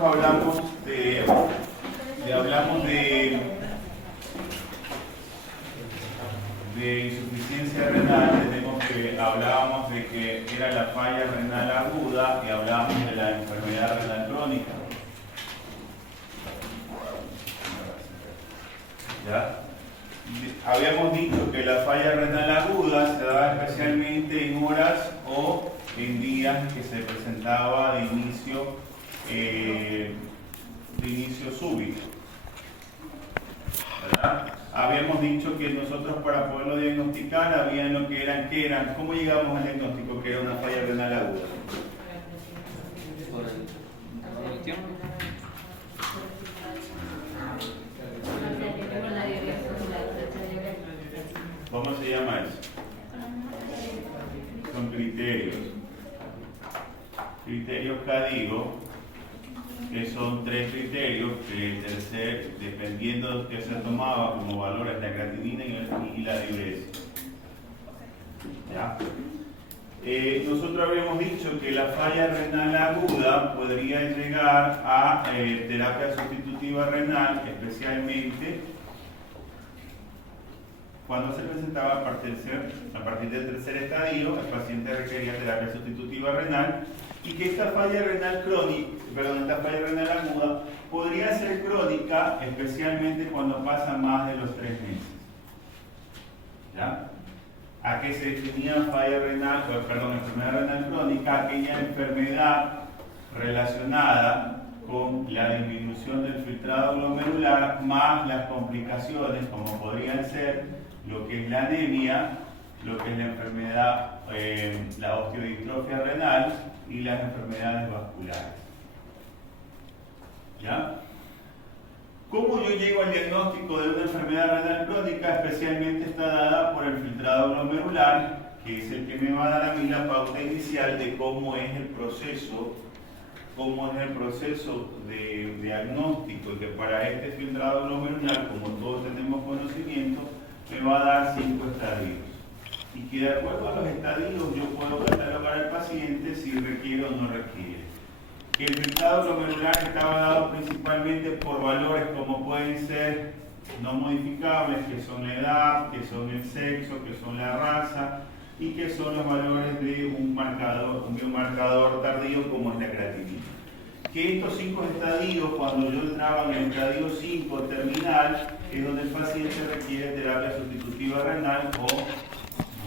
nosotros hablamos de insuficiencia renal, hablábamos de que era la falla renal aguda y hablábamos de la enfermedad renal crónica. ¿Ya? Habíamos dicho que la falla renal aguda se daba especialmente en horas o en días que se presentaba de inicio súbito, ¿verdad? Habíamos dicho que nosotros para poderlo diagnosticar habían lo que eran, ¿cómo llegamos al diagnóstico que era una falla renal aguda? ¿Cómo se llama eso? Son criterios. Criterios CADIGO, que son 3 criterios que el tercer, dependiendo de que se tomaba como valores la creatinina y la diuresis. ¿Ya? Nosotros habíamos dicho que la falla renal aguda podría llegar a terapia sustitutiva renal, especialmente cuando se presentaba a partir del tercer estadio, el paciente requería terapia sustitutiva renal, y que esta falla renal aguda podría ser crónica, especialmente cuando pasa más de los 3 meses. ¿Ya? ¿A qué se definía enfermedad renal crónica? Aquella enfermedad relacionada con la disminución del filtrado glomerular más las complicaciones, como podrían ser lo que es la anemia, lo que es la enfermedad, la osteodistrofia renal y las enfermedades vasculares. ¿Ya? ¿Cómo yo llego al diagnóstico de una enfermedad renal crónica? Especialmente está dada por el filtrado glomerular, que es el que me va a dar a mí la pauta inicial de cómo es el proceso de diagnóstico, y que para este filtrado glomerular, como todos tenemos conocimiento, me va a dar 5 estadios. Y que de acuerdo a los estadios yo puedo catalogar al paciente si requiere o no requiere. Que el filtrado glomerular estaba dado principalmente por valores como pueden ser no modificables, que son la edad, que son el sexo, que son la raza, y que son los valores de un biomarcador tardío como es la creatinina. Que estos 5 estadios, cuando yo entraba en el estadio 5 terminal, es donde el paciente requiere terapia sustitutiva renal o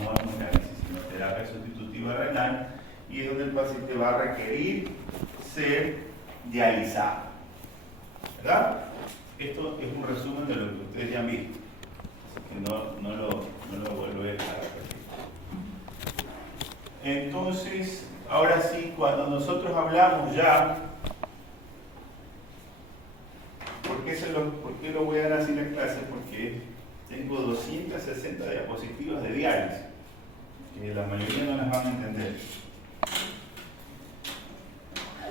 no hemodiálisis, sino terapia sustitutiva renal, y es donde el paciente va a requerir ser dializado. ¿Verdad? Esto es un resumen de lo que ustedes ya han visto, así que no lo vuelvo a repetir. Entonces, ahora sí, cuando nosotros hablamos ya, ¿por qué lo voy a dar así en la clase? Porque tengo 260 diapositivas de diálisis, que la mayoría no las van a entender.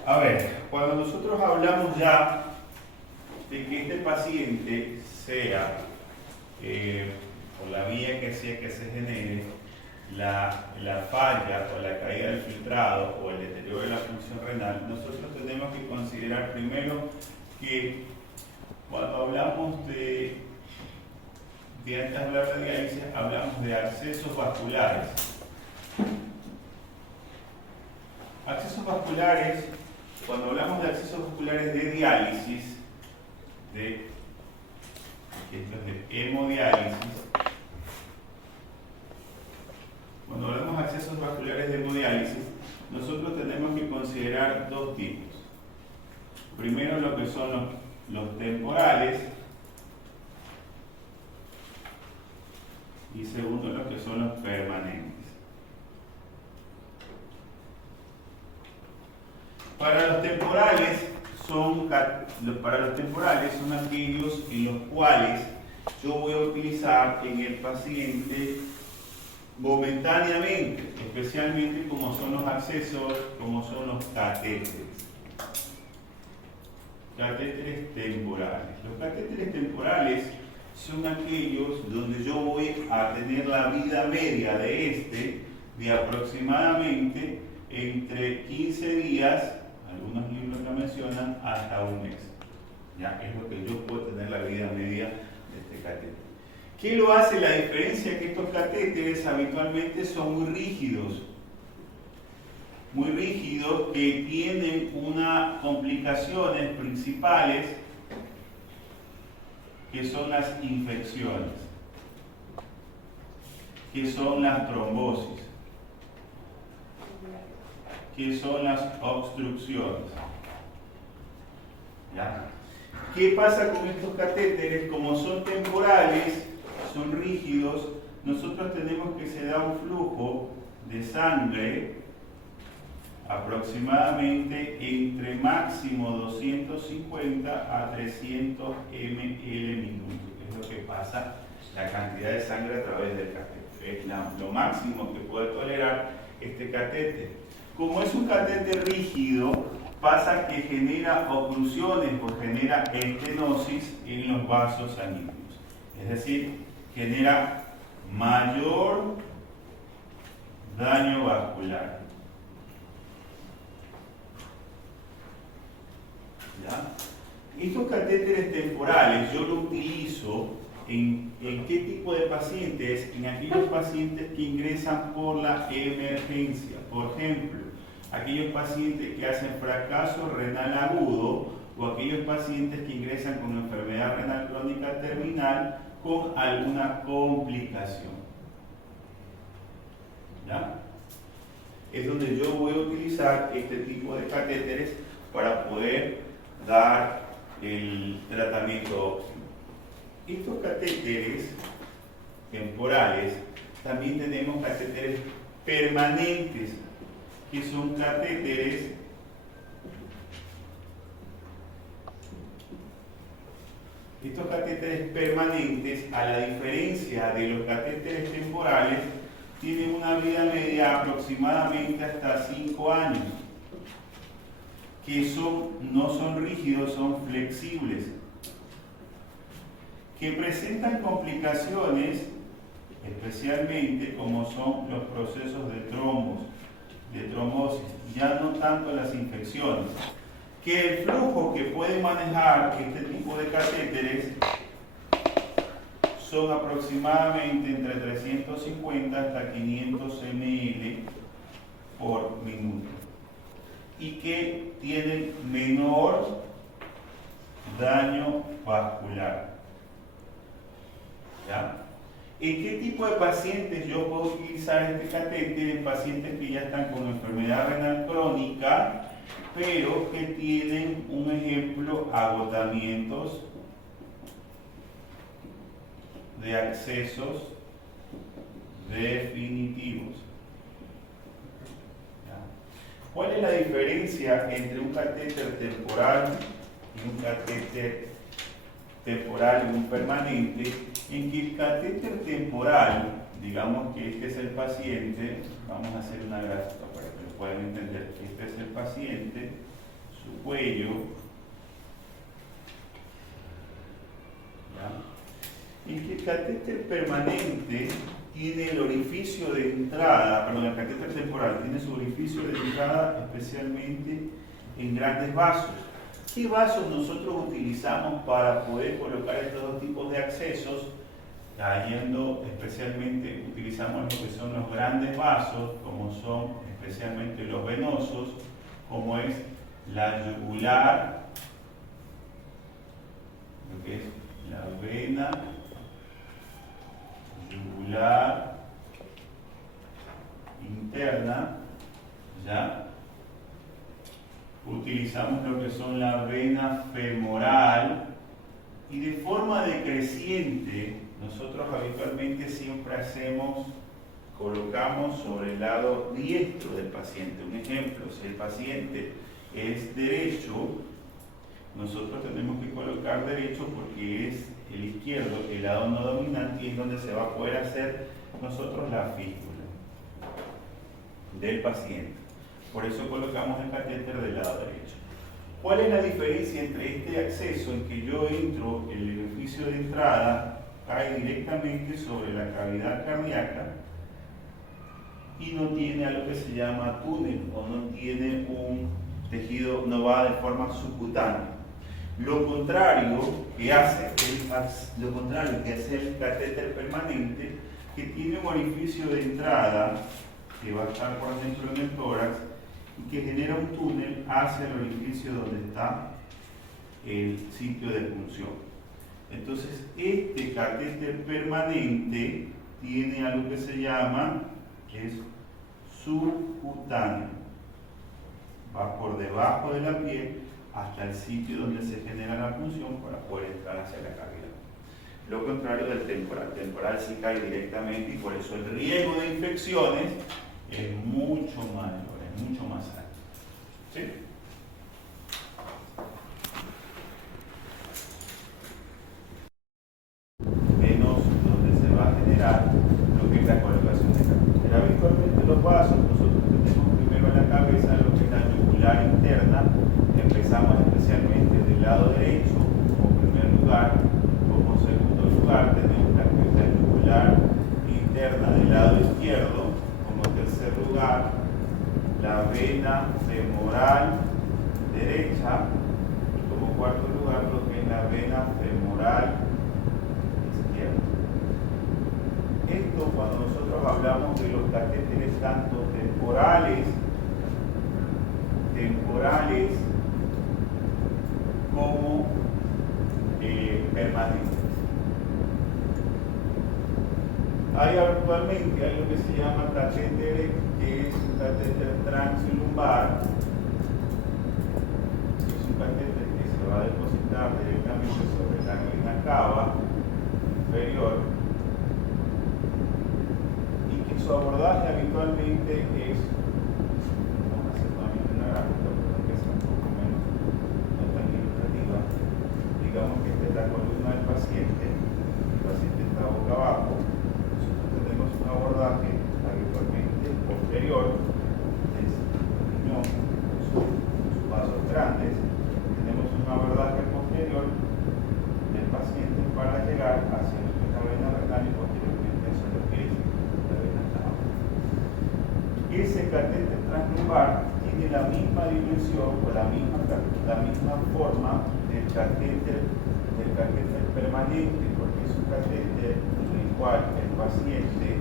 A ver, cuando nosotros hablamos ya de que este paciente sea, por la vía que sea que se genere, la falla o la caída del filtrado o el deterioro de la función renal, nosotros tenemos que considerar primero que cuando hablamos de antes de hablar de diálisis, hablamos de accesos vasculares. Accesos vasculares, cuando hablamos de accesos vasculares de diálisis, de hemodiálisis, cuando hablamos de accesos vasculares de hemodiálisis, nosotros tenemos que considerar 2 tipos. Primero, lo que son los temporales, y segundo, lo que son los permanentes. Para los temporales son aquellos en los cuales yo voy a utilizar en el paciente momentáneamente, especialmente como son los accesos, como son los catéteres. Catéteres temporales. Los catéteres temporales son aquellos donde yo voy a tener la vida media de aproximadamente entre 15 días, algunos libros la mencionan, funcionan hasta un mes. Ya es lo que yo puedo tener la vida media de este catéter. ¿Qué lo hace la diferencia? Que estos catéteres habitualmente son muy rígidos, que tienen unas complicaciones principales que son las infecciones, que son las trombosis, que son las obstrucciones. ¿Ya? ¿Qué pasa con estos catéteres? Como son temporales, son rígidos, nosotros tenemos que se da un flujo de sangre aproximadamente entre máximo 250 a 300 ml minuto, que es lo que pasa, la cantidad de sangre a través del catéter. Es lo máximo que puede tolerar este catéter. Como es un catéter rígido, pasa que genera oclusiones o genera estenosis en los vasos sanguíneos. Es decir, genera mayor daño vascular. ¿Ya? Estos catéteres temporales yo lo utilizo ¿en qué tipo de pacientes? En aquellos pacientes que ingresan por la emergencia. Por ejemplo, aquellos pacientes que hacen fracaso renal agudo o aquellos pacientes que ingresan con enfermedad renal crónica terminal con alguna complicación. ¿Ya? Es donde yo voy a utilizar este tipo de catéteres para poder dar el tratamiento óptimo. Estos catéteres temporales, también tenemos catéteres permanentes, que son catéteres estos catéteres permanentes, a la diferencia de los catéteres temporales, tienen una vida media aproximadamente hasta 5 años, que no son rígidos, son flexibles, que presentan complicaciones, especialmente como son los procesos de trombosis, ya no tanto las infecciones. Que el flujo que puede manejar este tipo de catéteres son aproximadamente entre 350 hasta 500 ml por minuto y que tienen menor daño vascular. ¿Ya? ¿En qué tipo de pacientes yo puedo utilizar este catéter? En pacientes que ya están con enfermedad renal crónica, pero que tienen, un ejemplo, agotamientos de accesos definitivos. ¿Ya? ¿Cuál es la diferencia entre un catéter temporal y un catéter temporal y un permanente? En que el catéter temporal, digamos que este es el paciente, vamos a hacer una gráfica para que lo puedan entender. Este es el paciente, su cuello, ¿ya? En que el catéter permanente tiene el orificio de entrada, perdón, el catéter temporal tiene su orificio de entrada especialmente en grandes vasos. ¿Qué vasos nosotros utilizamos para poder colocar estos dos tipos de accesos? Yendo especialmente, utilizamos lo que son los grandes vasos, como son especialmente los venosos, como es la yugular, lo que es la vena yugular interna, ¿ya? Utilizamos lo que son la vena femoral y de forma decreciente nosotros habitualmente siempre colocamos sobre el lado diestro del paciente. Un ejemplo, si el paciente es derecho, nosotros tenemos que colocar derecho porque es el izquierdo, el lado no dominante, y es donde se va a poder hacer nosotros la fístula del paciente. Por eso colocamos el catéter del lado derecho. ¿Cuál es la diferencia entre este acceso en que yo entro, el orificio de entrada cae directamente sobre la cavidad cardíaca y no tiene algo que se llama túnel o no tiene un tejido no va de forma subcutánea. Lo contrario que hace el catéter permanente, que tiene un orificio de entrada que va a estar por dentro en el tórax y que genera un túnel hacia el orificio donde está el sitio de punción. Entonces, este catéter permanente tiene algo que se llama, que es subcutáneo. Va por debajo de la piel hasta el sitio donde se genera la punción para poder entrar hacia la cavidad. Lo contrario del temporal. El temporal sí cae directamente y por eso el riesgo de infecciones es mucho mayor, es mucho más alto. ¿Sí? Menos donde se va a generar lo que es la colocación de catéter. Habitualmente los vasos, nosotros tenemos primero en la cabeza lo que es la yugular interna. Empezamos especialmente del lado derecho como primer lugar. Como segundo lugar tenemos la yugular interna del lado izquierdo. Como tercer lugar la vena femoral derecha. Y como cuarto lugar lo que es la vena femoral izquierda. Esto cuando nosotros hablamos de los catéteres tanto temporales como permanentes. Hay actualmente algo que se llama catéter, que es un catéter translumbar. Es un catéter que se va a depositar directamente sobre la vena cava inferior y que su abordaje habitualmente es, vamos a hacer nuevamente una gráfica porque es un poco menos no tan ilustrativa. Digamos que esta es la columna del paciente, el paciente está boca abajo. Nosotros tenemos un abordaje habitualmente posterior, es el riñón, sus vasos grandes. Tenemos un abordaje posterior del paciente para llegar hacia lo que es la vena renal y posteriormente hacia lo que es la vena cava. Ese catéter translumbar tiene la misma dimensión o la misma forma del catéter permanente, porque es un catéter en el cual el paciente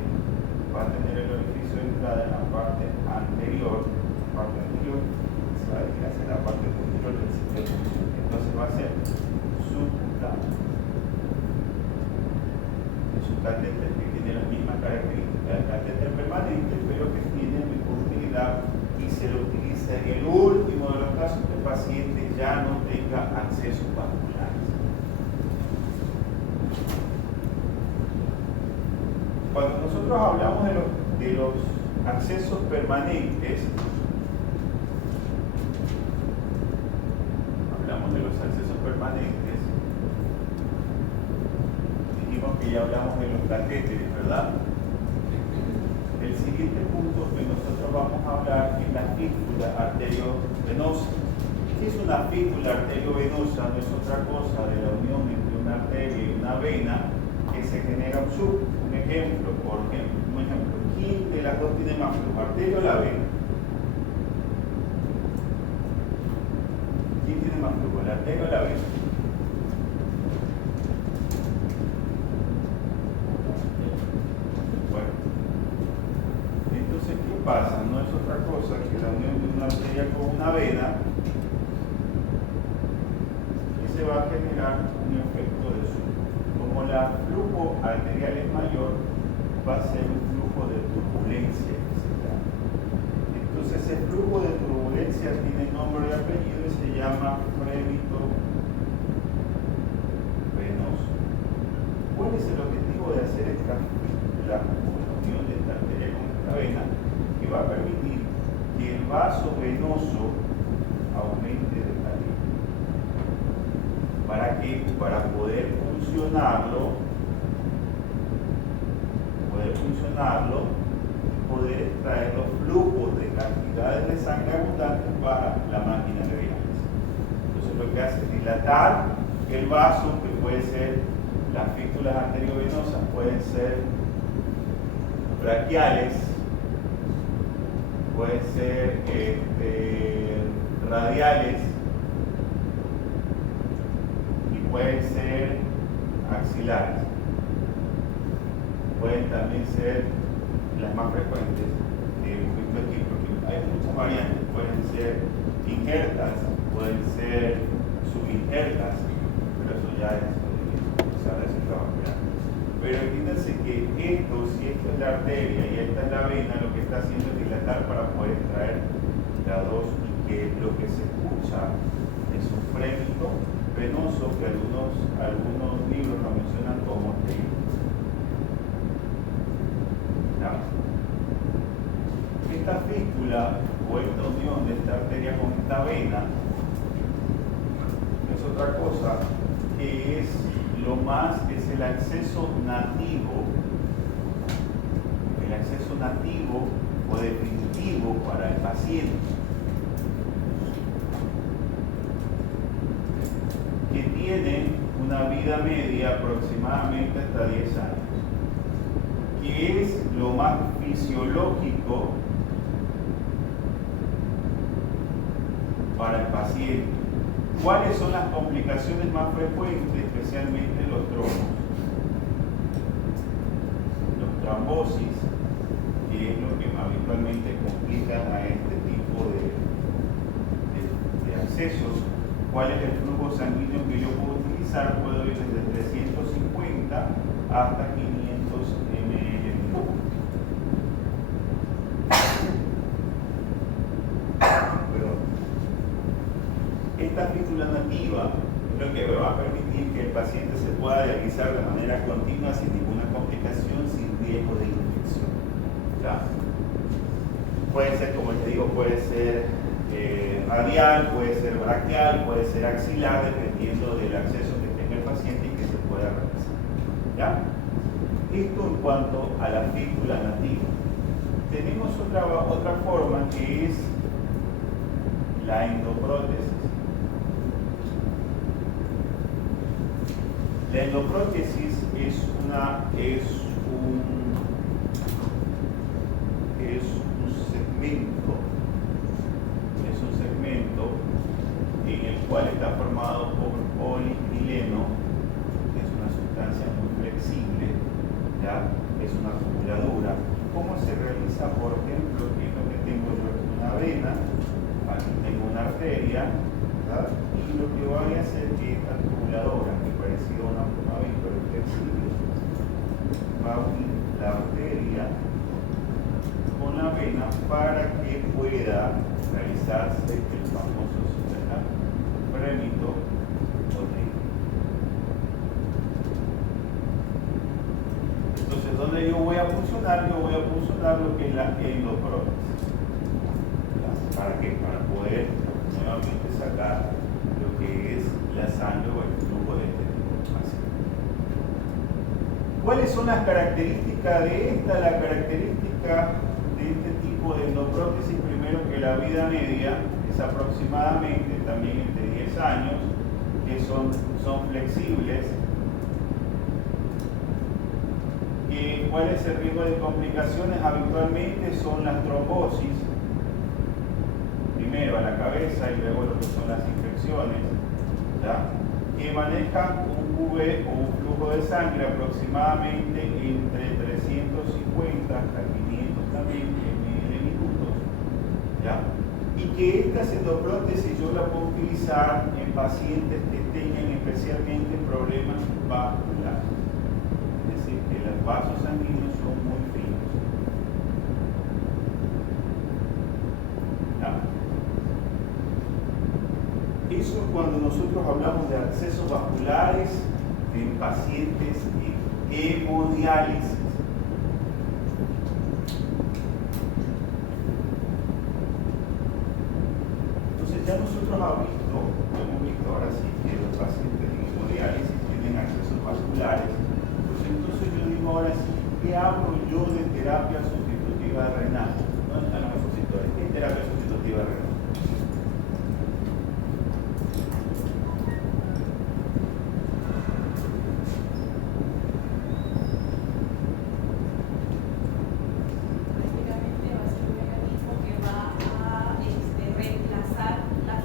va a tener el orificio de entrada en la parte anterior, se va a ir hacia la parte posterior del sitio de punción. Entonces va a ser subcutáneo. Es un catéter que tiene las mismas características del catéter permanente, pero que tiene mejor utilidad y se lo utiliza en el último de los casos que el paciente ya no tenga accesos vasculares. Cuando nosotros hablamos de los accesos permanentes, dijimos que ya hablamos de los catéteres, ¿verdad? El siguiente punto que nosotros vamos a hablar es la fístula arteriovenosa. ¿Qué es una fístula arteriovenosa? No es otra cosa de la unión entre una arteria y una vena que se genera un sub. Un ejemplo, ¿quién de las dos tiene más flujo, arteria o la vena? ¿Quién tiene más flujo, la arteria o la vena? Bueno, entonces, ¿qué pasa? No es otra cosa que la unión de una arteria con una vena y se va a generar un efecto de sub. Como el flujo arterial es mayor, va a ser un flujo de turbulencia que se llama. Entonces ese flujo de turbulencia tiene nombre y apellido y se llama frémito venoso. ¿Cuál es el objetivo de hacer esta fístula, la unión de esta arteria con esta vena? Que va a permitir que el vaso venoso aumente de tamaño. ¿Para qué? Para poder funcionarlo y poder extraer los flujos de cantidades de sangre abundantes para la máquina de diálisis. Entonces lo que hace es dilatar el vaso, que puede ser, las fístulas arteriovenosas pueden ser braquiales, pueden ser radiales y pueden ser axilares. Pueden también ser las más frecuentes que hemos visto aquí, porque hay muchas variantes. Pueden ser injertas, pueden ser subinjertas, pero eso ya es trabajo. Pero entiéndase que esto, si esta es la arteria y esta es la vena, lo que está haciendo es dilatar para poder extraer la dos, y que lo que se escucha es un frémito venoso que algunos libros lo mencionan como arteria. Esta fístula o esta unión de esta arteria con esta vena es otra cosa que es el acceso nativo o definitivo para el paciente, que tiene una vida media aproximadamente hasta 10 años, que es lo más fisiológico para el paciente. ¿Cuáles son las complicaciones más frecuentes, especialmente los trombos? Los trombosis, que es lo que habitualmente complican a este tipo de accesos. ¿Cuál es el flujo sanguíneo que yo puedo utilizar? Puedo ir desde 350 hasta 500 ml. Esta fístula nativa es lo que me va a permitir que el paciente se pueda dializar de manera continua sin ninguna complicación, sin riesgo de infección. ¿Ya? Puede ser, como les digo, puede ser radial, puede ser braquial, puede ser axilar, dependiendo del acceso que tenga el paciente y que se pueda realizar. ¿Ya? Esto en cuanto a la fístula nativa. Tenemos otra forma que es la endoprótesis. La endoprótesis es un segmento en el cual está formado por polipropileno, que es una sustancia muy flexible, ¿ya? Es una acumuladora. ¿Cómo se realiza? Por ejemplo, que lo que tengo yo es una vena, aquí tengo una arteria, ¿verdad? Y lo que voy a hacer es que esta acumuladora, que parecida a una vena pero flexible, va a unir la arteria con la vena para que pueda realizarse el famoso frémito o trigo. Entonces, ¿dónde yo voy a funcionar? Yo voy a funcionar lo que es la endoprótesis. ¿Para qué? Para poder nuevamente sacar lo que es la sangre o el flujo de este tipo de paciente. ¿Cuáles son las características de esta? La característica de este tipo de endoprótesis, primero, que la vida media es aproximadamente también entre 10 años, que son flexibles. ¿Cuál es el riesgo de complicaciones? Habitualmente son las trombosis, primero a la cabeza y luego lo que son las infecciones, ¿ya? Que manejan un V o un flujo de sangre aproximadamente entre 350 hasta 500 también minutos, ¿ya? Y que esta endoprótesis yo la puedo utilizar en pacientes que tengan especialmente problemas vasculares, es decir, que los vasos sanguíneos son muy finos, ¿ya? Eso cuando nosotros hablamos de accesos vasculares en pacientes en hemodiálisis. Entonces ya nosotros hemos visto ahora sí que los pacientes en hemodiálisis tienen accesos vasculares. Pues entonces yo digo ahora sí, ¿qué hablo yo de terapia sustitutiva renal? No están los expositores. ¿Qué es terapia sustitutiva renal? Prácticamente va a ser un mecanismo que va a reemplazar la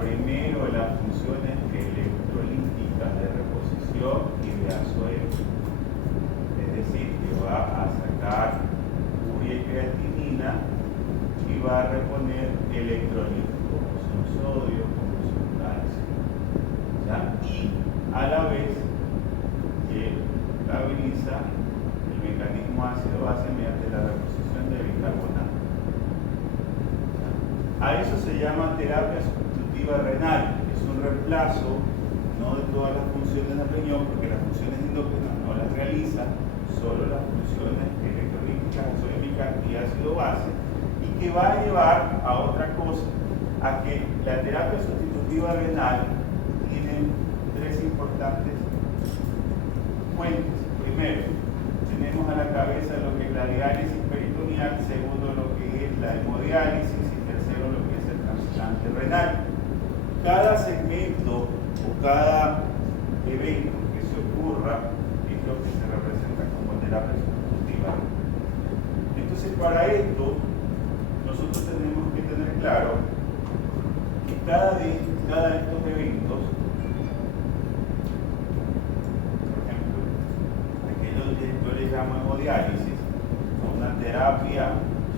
primero las funciones electrolíticas de reposición y de azoeo. Es decir, que va a sacar urea y creatinina y va a reponer electrolitos, como son sodio, como son calcio. ¿Ya? Y a la vez que estabiliza el mecanismo ácido-base mediante la reposición de bicarbonato. A eso se llama terapia sustitutiva renal, es un reemplazo no de todas las funciones del riñón, porque las funciones endócrinas no las realiza, solo las funciones electrolíticas, azoémicas y ácido-base, y que va a llevar a otra cosa, a que la terapia sustitutiva renal tiene tres importantes fuentes. Primero, tenemos a la cabeza lo que es la diálisis peritoneal, segundo lo que es la hemodiálisis y tercero lo que es el trasplante renal. Cada segmento o cada evento que se ocurra es lo que se representa como terapia sustitutiva. Entonces, para esto nosotros tenemos que tener claro que cada de estos eventos, yo le llamo hemodiálisis, una terapia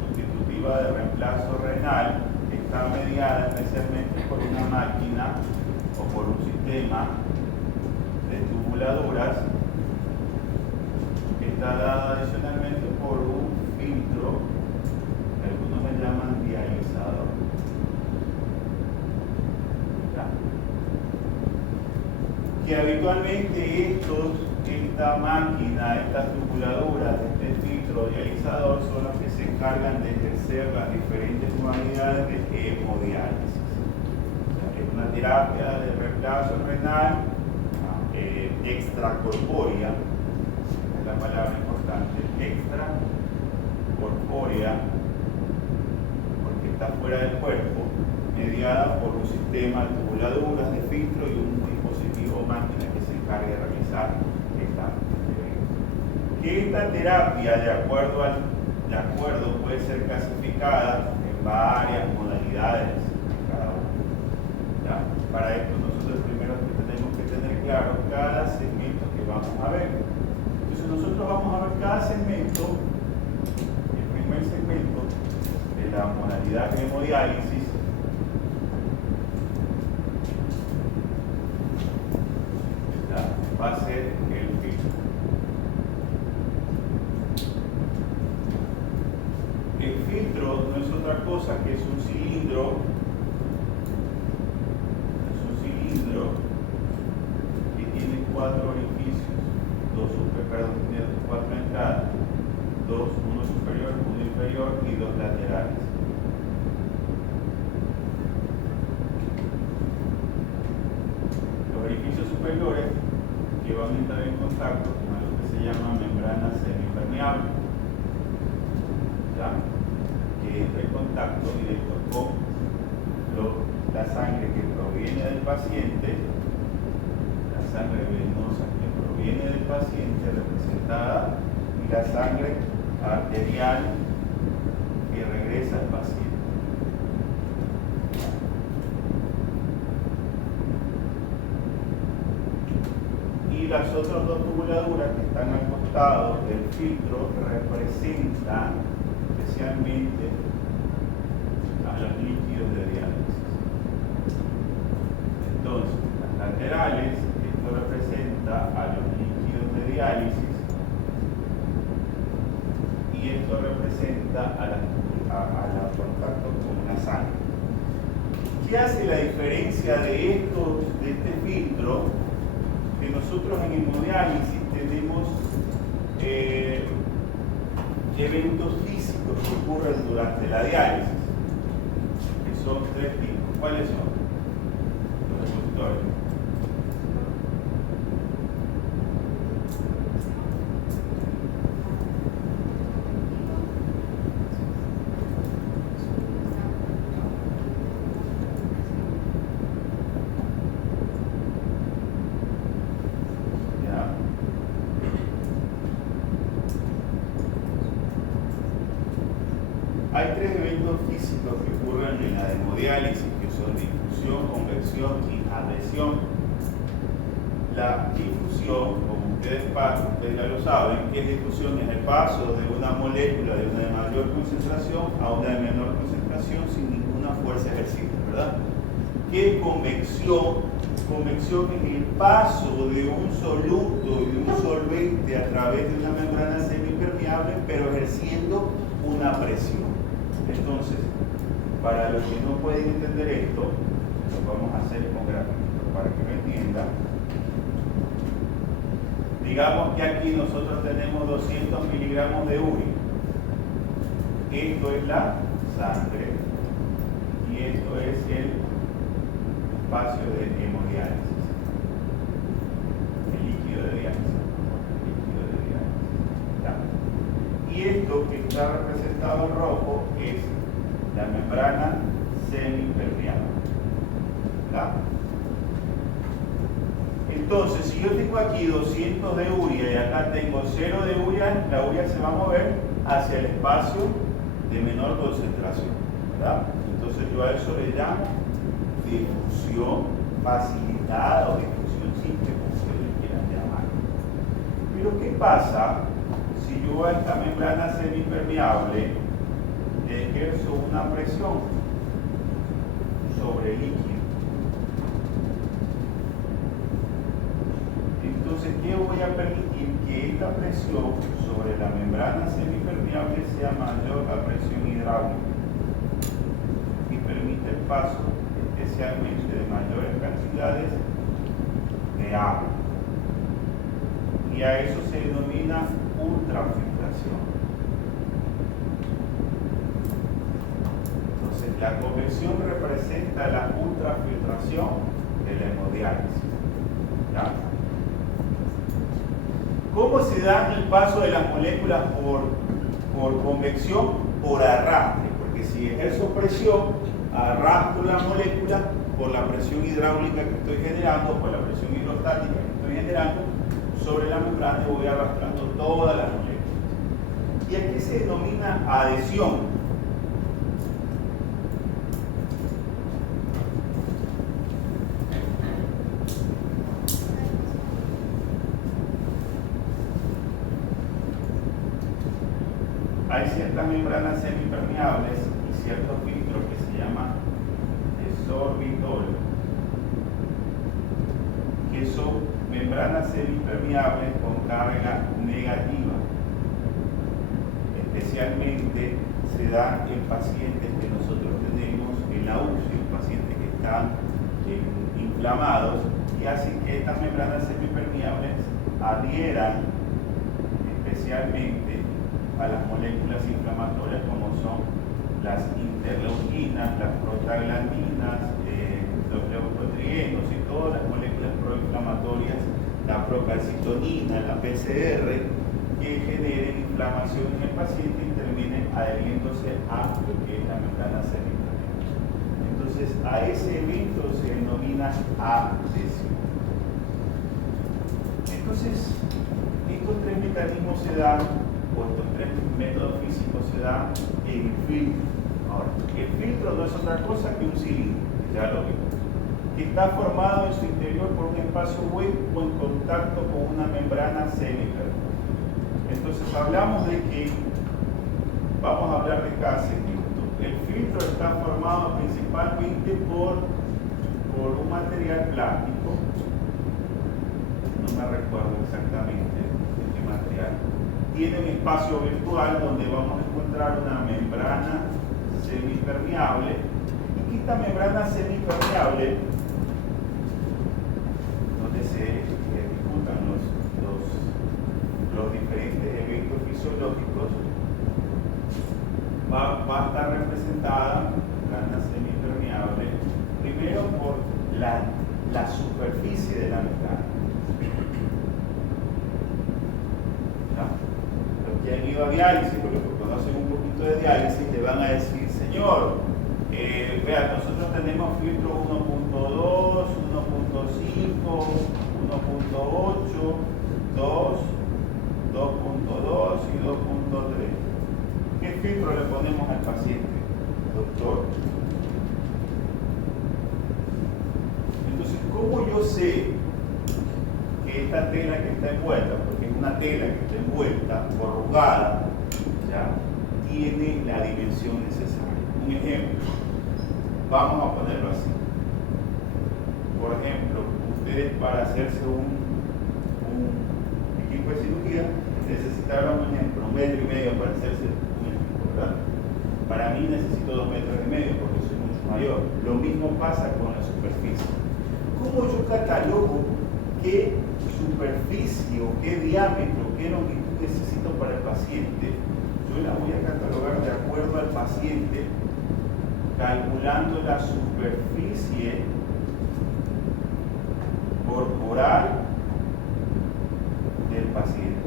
sustitutiva de reemplazo renal que está mediada especialmente por una máquina o por un sistema de tubuladuras que está dada adicionalmente por un filtro que algunos le llaman dializador. ¿Ya? Que habitualmente esta máquina, estas tubuladuras, este filtro dializador son los que se encargan de ejercer las diferentes modalidades de hemodiálisis. O sea, es una terapia de reemplazo renal extracorpórea, es la palabra importante, extracorpórea, porque está fuera del cuerpo, mediada por un sistema de tubuladuras, de filtro y un dispositivo máquina que se encarga de realizar que esta terapia, de acuerdo, puede ser clasificada en varias modalidades cada una. ¿Ya? Para esto nosotros primero tenemos que tener claro cada segmento que vamos a ver. Entonces nosotros vamos a ver cada segmento, el primer segmento de la modalidad de hemodiálisis. Va a ser el filtro. El filtro no es otra cosa que es un cilindro que tiene cuatro orificios, tiene cuatro entradas, uno superior, uno inferior y dos laterales. Los orificios superiores que van a entrar en contacto con lo que se llama membrana semipermeable, ¿ya? Que entra en contacto directo con la sangre que proviene del paciente, la sangre venosa que proviene del paciente representada y la sangre arterial que regresa al paciente. Y las otras dos tubuladuras que están al costado del filtro representan especialmente a los líquidos de diálisis. Entonces, las laterales, esto representa a los líquidos de diálisis y esto representa a los contactos con la sangre. ¿Qué hace la diferencia de este filtro? Que nosotros en hemodiálisis tenemos eventos físicos que ocurren durante la diálisis, que son tres tipos. ¿Cuáles son? Los repositorios. Hay tres eventos físicos que ocurren en la hemodiálisis, que son difusión, convección conversión y adhesión. La difusión, como ustedes ya lo saben, ¿qué es difusión? Es el paso de una molécula de una de mayor concentración a una de menor concentración sin ninguna fuerza ejercida, ¿verdad? ¿Qué es convección? Convección es el paso de un soluto y de un solvente a través de una membrana semipermeable, pero ejerciendo una presión. Entonces, para los que no pueden entender esto, lo vamos a hacer con gráficos para que lo entiendan. Digamos que aquí nosotros tenemos 200 miligramos de urea. Esto es la sangre y esto es el espacio de hemodiálisis, el líquido de diálisis. ¿Ya? Y esto que está representado en rojo es la membrana semipermeable. ¿Ya? Entonces, si yo tengo aquí 200 de urea y acá tengo 0 de urea, la urea se va a mover hacia el espacio de menor concentración, ¿verdad? Entonces yo a eso le llamo difusión facilitada o difusión simple, como ustedes quieran llamar. Pero ¿qué pasa si yo a esta membrana semipermeable le ejerzo una presión sobre el líquido? Entonces, ¿qué voy a permitir? Que esta presión sobre la membrana semipermeable sea mayor a la presión hidráulica y permite el paso especialmente de mayores cantidades de agua. Y a eso se denomina ultrafiltración. Entonces, la convección representa la ultrafiltración de la hemodiálisis. ¿Ya? ¿Cómo se da el paso de las moléculas por convección? Por arrastre, porque si ejerzo presión, arrastro la molécula por la presión hidráulica que estoy generando, por la presión hidrostática que estoy generando, sobre la membrana y voy arrastrando todas las moléculas. ¿Y aquí se denomina adhesión? Hay ciertas membranas semipermeables y ciertos filtros que se llaman sorbitol, que son membranas semipermeables con carga negativa. Especialmente se da en pacientes que nosotros tenemos en la UCI, pacientes que están inflamados, y hacen que estas membranas semipermeables adhieran especialmente a las moléculas inflamatorias como son las interleuquinas, las prostaglandinas, los leucotrienos y todas las moléculas proinflamatorias, la procalcitonina, la PCR, que generen inflamación en el paciente y terminen adheriéndose a lo que es la membrana semipermeable. Entonces, a ese evento se denomina adhesión. Entonces, estos tres mecanismos se dan, o estos tres métodos físicos se dan en filtro. Ahora, el filtro no es otra cosa que un cilindro, ya lo vimos, que está formado en su interior por un espacio hueco en contacto con una membrana semipermeable. Entonces hablamos de que, vamos a hablar de cada segmento. El filtro está formado principalmente por un material plástico, no me recuerdo exactamente de qué material. Tiene un espacio virtual donde vamos a encontrar una membrana semipermeable, y que esta membrana semipermeable, donde se ejecutan los diferentes eventos fisiológicos, va a estar representada, membrana semipermeable, primero por la superficie de la membrana. Los que han ido a diálisis, o los que conocen un poquito de diálisis, le van a decir: señor, vean, nosotros tenemos filtro 1.2, 1.5, 1.8, 2, 2.2 y 2.3. ¿Qué filtro le ponemos al paciente, doctor? yo sé que esta tela que está envuelta, porque es una tela que está envuelta, corrugada, ¿ya?, tiene la dimensión necesaria? Un ejemplo, vamos a ponerlo así. Por ejemplo, ustedes para hacerse un equipo de cirugía necesitaron, un ejemplo, 1,5 metros para hacerse un equipo, ¿verdad? Para mí necesito 2,5 metros porque soy mucho mayor. Lo mismo pasa con la superficie. ¿Cómo yo catalogo qué superficie o qué diámetro, qué longitud necesito para el paciente? Yo la voy a catalogar de acuerdo al paciente, calculando la superficie corporal del paciente.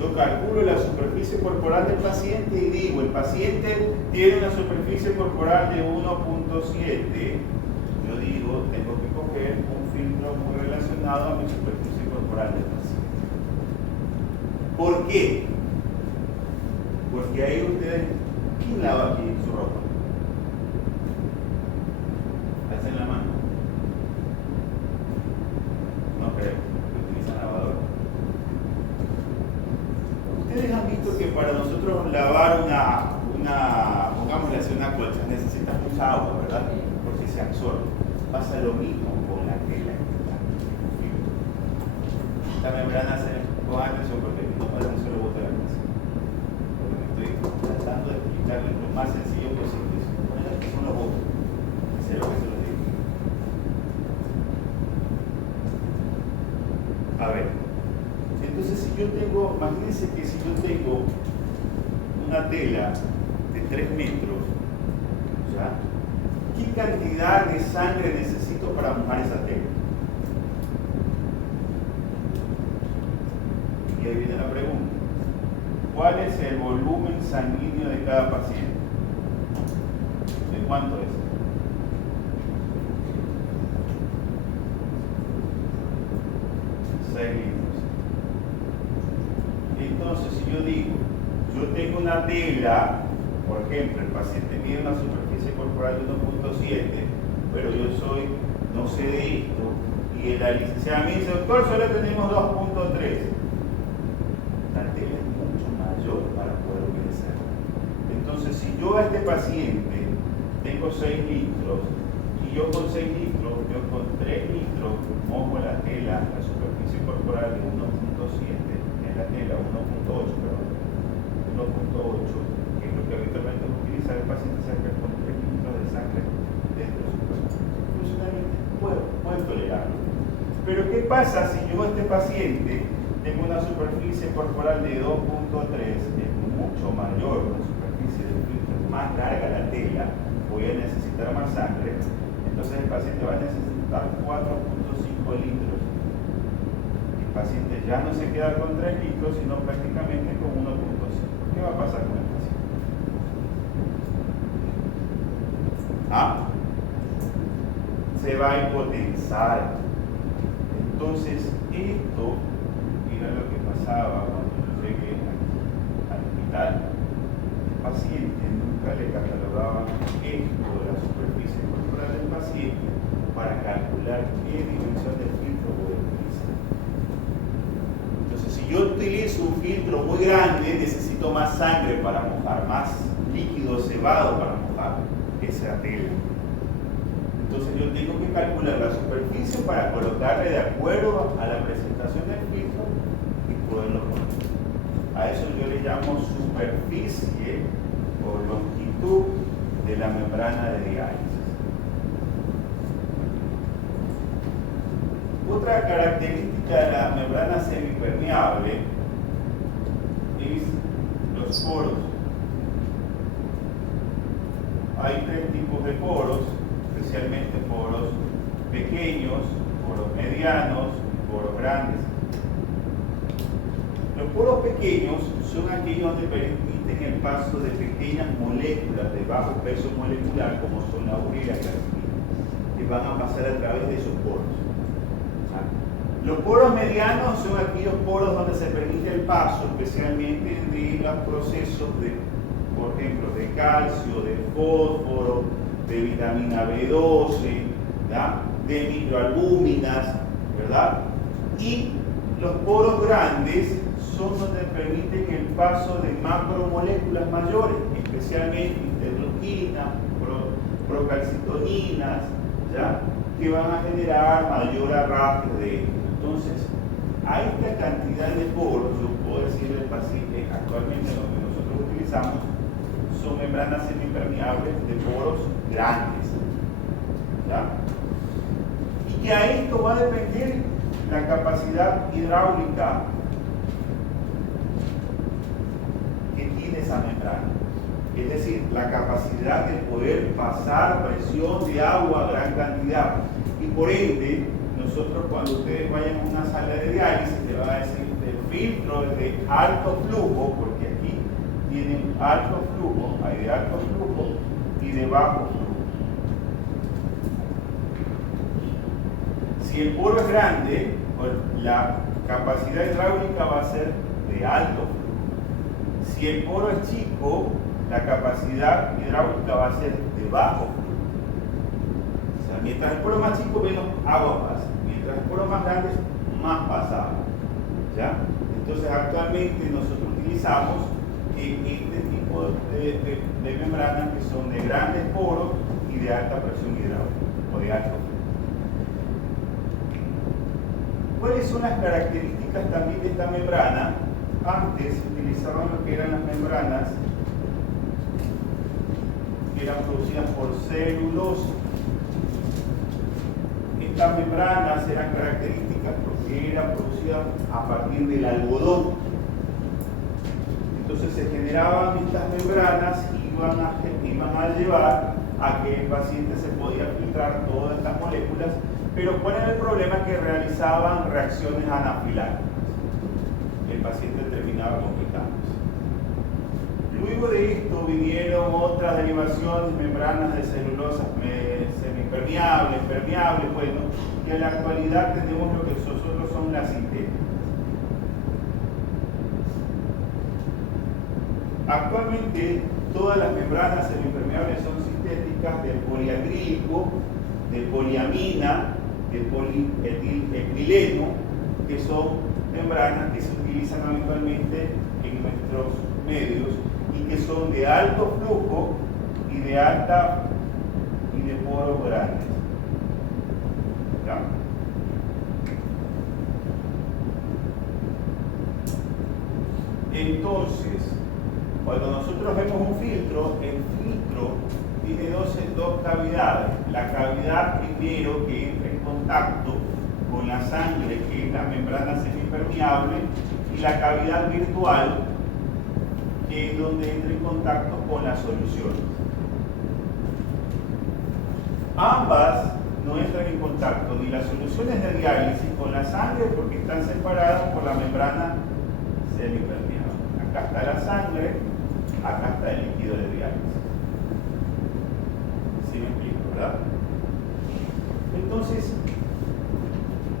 Yo calculo la superficie corporal del paciente y digo, el paciente tiene una superficie corporal de 1,7. Yo digo, tengo que coger un filtro muy relacionado a mi superficie corporal del paciente. ¿Por qué? Porque ahí ustedes, ¿quién lava aquí su ropa? ¿Hacen la mano? No creo, utilizan lavadora. Ustedes han visto que para nosotros lavar pongámosle así, una colcha, necesita mucha agua, ¿verdad? Porque se absorbe. Pasa lo mismo con la tela. Esta membrana con atención porque no pasa un solo bote de la casa. Estoy tratando de explicarles lo más sencillo posible. Que son los botes. Sé lo que se los digo. A ver. Entonces, si yo tengo, imagínense que si yo tengo una tela de 3 metros, ¿ya?, ¿qué cantidad de sangre necesito para mojar esa tela? Y ahí viene la pregunta. ¿Cuál es el volumen sanguíneo de cada paciente? ¿De cuánto es? Entonces, si yo digo, yo tengo una tela, por ejemplo, el paciente mide una superficie corporal de 1,7, pero yo no sé de esto, y la licenciada me dice, doctor, solo tenemos 2,3. La tela es mucho mayor para poder utilizar. Entonces, si yo a este paciente tengo 6 litros, y yo con 6 litros, yo con 3 litros mojo la tela, la superficie corporal de 1,7, en la tela 1,8, perdón, 1,8, que es lo que habitualmente utiliza el paciente cerca con 3 litros de sangre dentro de su cuerpo. Funcionalmente puedo tolerarlo. Pero ¿qué pasa si yo a este paciente tengo una superficie corporal de 2,3, es mucho mayor, una superficie de filtro, más larga la tela, voy a necesitar más sangre, entonces el paciente va a necesitar 4,5 litros. El paciente ya no se queda con 3 litros, sino prácticamente con 1,5. ¿Qué va a pasar con el paciente? Se va a hipotensar. Entonces, esto era lo que pasaba cuando yo llegué al hospital. El paciente nunca le catalogaban esto de la superficie corporal del paciente para calcular qué dimensión del filtro voy a utilizar. Entonces, si yo utilizo un filtro muy grande, necesito más sangre para mojar, más líquido cebado para mojar esa tela. Entonces yo tengo que calcular la superficie para colocarle de acuerdo a la presentación del filtro y poderlo poner. A eso yo le llamo superficie o longitud de la membrana de diálisis. Otra característica de la membrana semipermeable es los poros. Hay 3 tipos de poros, especialmente poros pequeños, poros medianos y poros grandes. Los poros pequeños son aquellos donde permiten el paso de pequeñas moléculas de bajo peso molecular, como son la urea y la aspirina, que van a pasar a través de esos poros. Los poros medianos son aquellos poros donde se permite el paso, especialmente de los procesos de, por ejemplo, de calcio, de fósforo, de vitamina B12, ¿ya?, de microalbúminas, ¿verdad? Y los poros grandes son donde permiten el paso de macromoléculas mayores, especialmente interleuquinas, procalcitoninas, ¿ya?, que van a generar mayor arrastre de esto. Entonces, a esta cantidad de poros, yo puedo decirle al paciente, actualmente lo que nosotros utilizamos son membranas semipermeables de poros grandes, ¿ya? Y que a esto va a depender la capacidad hidráulica que tiene esa membrana. Es decir, la capacidad de poder pasar presión de agua a gran cantidad. Y por ende, nosotros cuando ustedes vayan a una sala de diálisis, le van a decir el filtro es de alto flujo, porque aquí tienen alto flujo, hay de alto flujo y de bajo flujo. Si el poro es grande, pues la capacidad hidráulica va a ser de alto flujo. Si el poro es chico, la capacidad hidráulica va a ser de bajo flujo. O sea, mientras el poro más chico, menos agua pasa. Mientras el poro más grande, más pasa agua. ¿Ya? Entonces, actualmente nosotros utilizamos este tipo de membranas que son de grandes poros y de alta presión hidráulica, o de alto flujo. ¿Cuáles son las características también de esta membrana? Antes utilizaban lo que eran las membranas que eran producidas por celulosa. Estas membranas eran características porque eran producidas a partir del algodón. Entonces se generaban estas membranas y iban a llevar a que el paciente se podía filtrar todas estas moléculas, pero ¿cuál era el problema? Que realizaban reacciones anafilácticas. El paciente terminaba complicándose. Luego de esto vinieron otras derivaciones, membranas de celulosa semipermeables, permeables, bueno, y en la actualidad tenemos lo que nosotros son las sintéticas. Actualmente todas las membranas semipermeables son sintéticas de poliacrílico, de poliamina, de polietileno, que son membranas que se utilizan habitualmente en nuestros medios y que son de alto flujo y de poros grandes. ¿Ya? Entonces, cuando nosotros vemos un filtro, el filtro tiene dos cavidades. La cavidad primero que entra en contacto con la sangre, que es la membrana semipermeable, y la cavidad virtual, que es donde entra en contacto con la solución. Ambas no entran en contacto, ni las soluciones de diálisis con la sangre, porque están separadas por la membrana semipermeable. Acá está la sangre, acá está el líquido de diálisis. ¿Sí me explico, verdad? Entonces,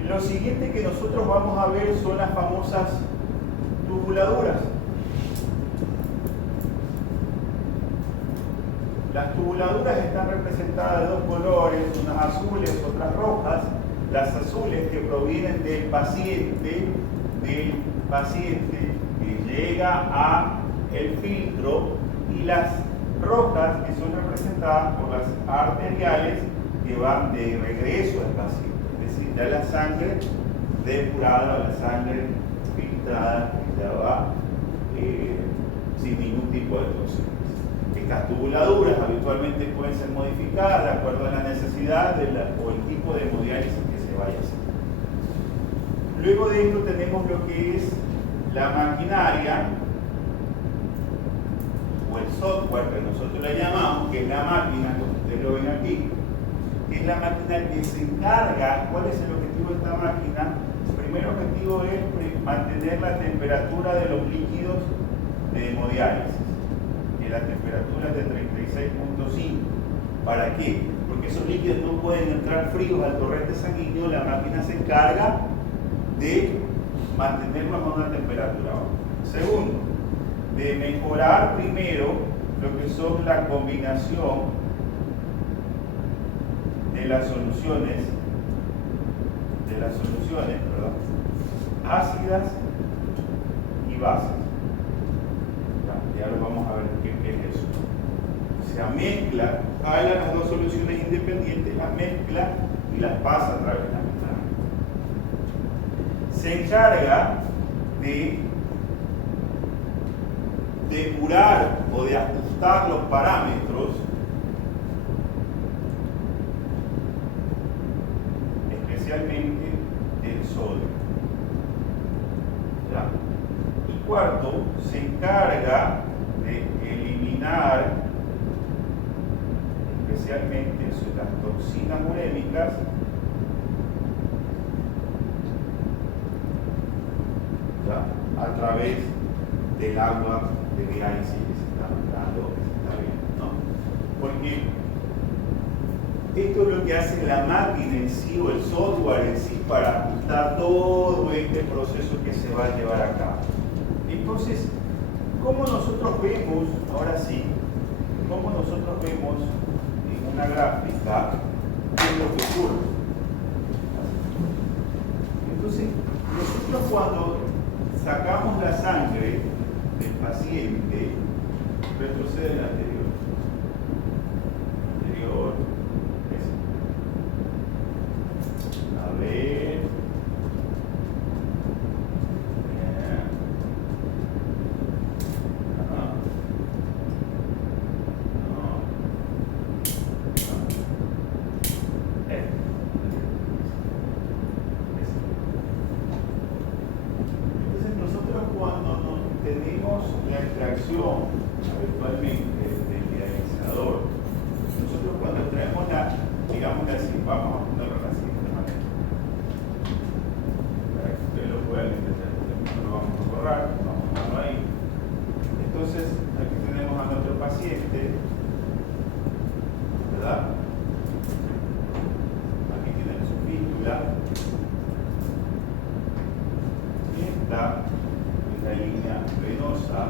lo siguiente que nosotros vamos a ver son las famosas tubuladuras. Las tubuladuras están representadas de dos colores, unas azules, otras rojas. Las azules que provienen del paciente que llega a el filtro, y las rojas que son representadas por las arteriales que van de regreso al paciente. Es decir, ya la sangre depurada, la sangre filtrada, ya va sin ningún tipo de toxinas. Estas tubuladuras habitualmente pueden ser modificadas de acuerdo a la necesidad o el tipo de hemodiálisis que se vaya a hacer. Luego de esto tenemos lo que es la maquinaria o el software que nosotros le llamamos, que es la máquina, como ustedes lo ven aquí, que es la máquina que se encarga. ¿Cuál es el objetivo de esta máquina? El primer objetivo es mantener la temperatura de los líquidos de hemodiálisis. La temperatura es de 36.5. ¿Para qué? Porque esos líquidos no pueden entrar fríos al torrente sanguíneo. La máquina se encarga de mantenerlos a una temperatura baja. Segundo, de mejorar primero lo que son la combinación de de las soluciones, perdón, ácidas y bases. Ya lo vamos a ver qué es eso. Se mezcla, jala las dos soluciones independientes, las mezcla y las pasa a través de la membrana. Se encarga de depurar o de ajustar los parámetros, especialmente del sodio. ¿Ya? Y cuarto, se encarga de eliminar especialmente las toxinas urémicas a través del agua de diálisis que se está mandando, que se está viendo, ¿no? Porque esto es lo que hace la máquina en sí o el software en sí para ajustar todo este proceso que se va a llevar a cabo. Entonces, ¿cómo nosotros vemos, ahora sí, cómo nosotros vemos en una gráfica qué es lo que ocurre? Entonces, nosotros cuando sacamos la sangre del paciente, retrocede el anterior, ese. A ver, habitualmente del dializador. Nosotros cuando traemos digamos así, vamos a ponerlo de la siguiente manera. Para que ustedes lo puedan entender. No lo vamos a borrar, vamos a ponerlo ahí. Entonces, aquí tenemos a nuestro paciente, ¿verdad? Aquí tienen su fístula. Y esta es la línea venosa.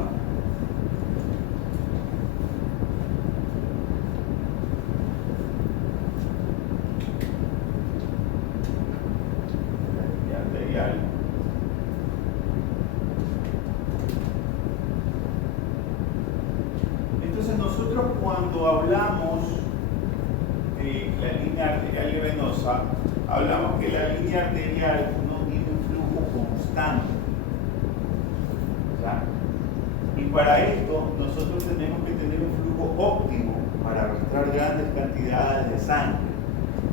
Entonces nosotros cuando hablamos de la línea arterial y venosa, hablamos que la línea arterial no tiene un flujo constante. ¿Ya? Y para esto nosotros tenemos que tener un flujo óptimo para arrastrar grandes cantidades de sangre.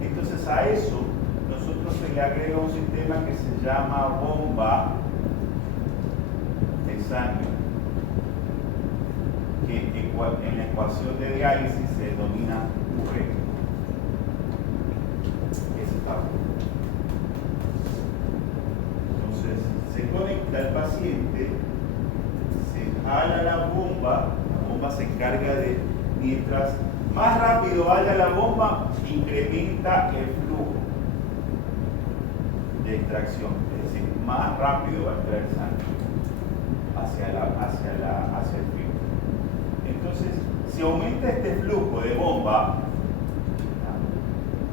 Entonces a eso nosotros se le agrega un sistema que se llama bomba de sangre, que en la ecuación de diálisis se denomina URE. Eso está. Entonces se conecta al paciente, se jala la bomba se encarga de, mientras más rápido vaya la bomba, incrementa el flujo de extracción, es decir, más rápido va a extraer sangre hacia el fibro. Entonces, si aumenta este flujo de bomba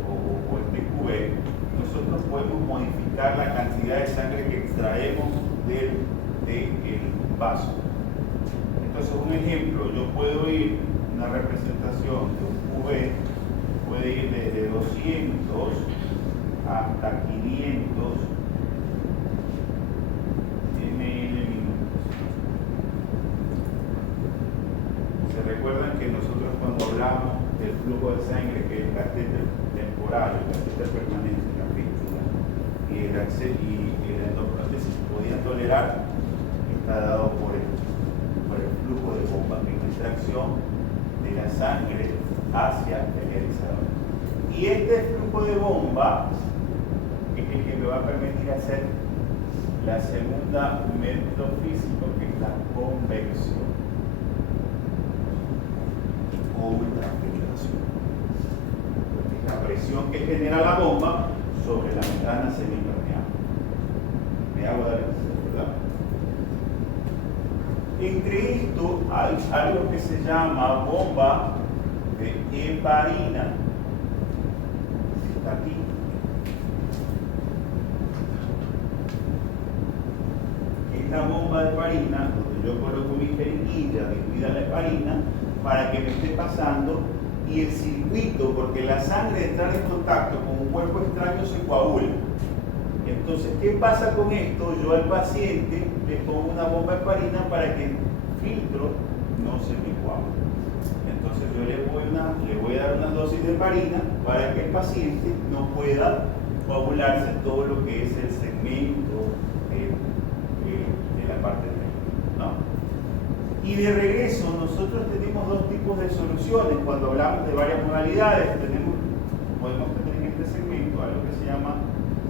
o este QE, nosotros podemos modificar la cantidad de sangre que extraemos del vaso. Entonces, un ejemplo, yo puedo ir, una representación de un QE puede ir desde 200 hasta 500 ml minutos. ¿Se recuerdan que nosotros cuando hablamos del flujo de sangre, que es el catéter temporal, el catéter permanente, la fístula, y la endoprótesis podían tolerar, está dado por el flujo de bomba, que es la extracción de la sangre hacia el dializador. Y este flujo de bomba es el que me va a permitir hacer la segunda método físico, que es la convección o ultrafiltración. Es la presión que genera la bomba sobre la membrana semipermeable. Me hago dar ¿verdad? Entre esto hay algo que se llama bomba de heparina. está aquí. Es la bomba de heparina, donde yo coloco mi jeringuilla diluida la heparina para que me esté pasando, y el circuito, porque la sangre de entrar en contacto con un cuerpo extraño se coagula. Entonces, ¿qué pasa con esto? Yo al paciente le pongo una bomba de heparina para que el filtro no se me coagule. Entonces yo le voy a dar una dosis de heparina para que el paciente no pueda coagularse todo lo que es el segmento de la parte de, ¿no? Y de regreso, nosotros tenemos dos tipos de soluciones. Cuando hablamos de varias modalidades, podemos tener en este segmento algo que se llama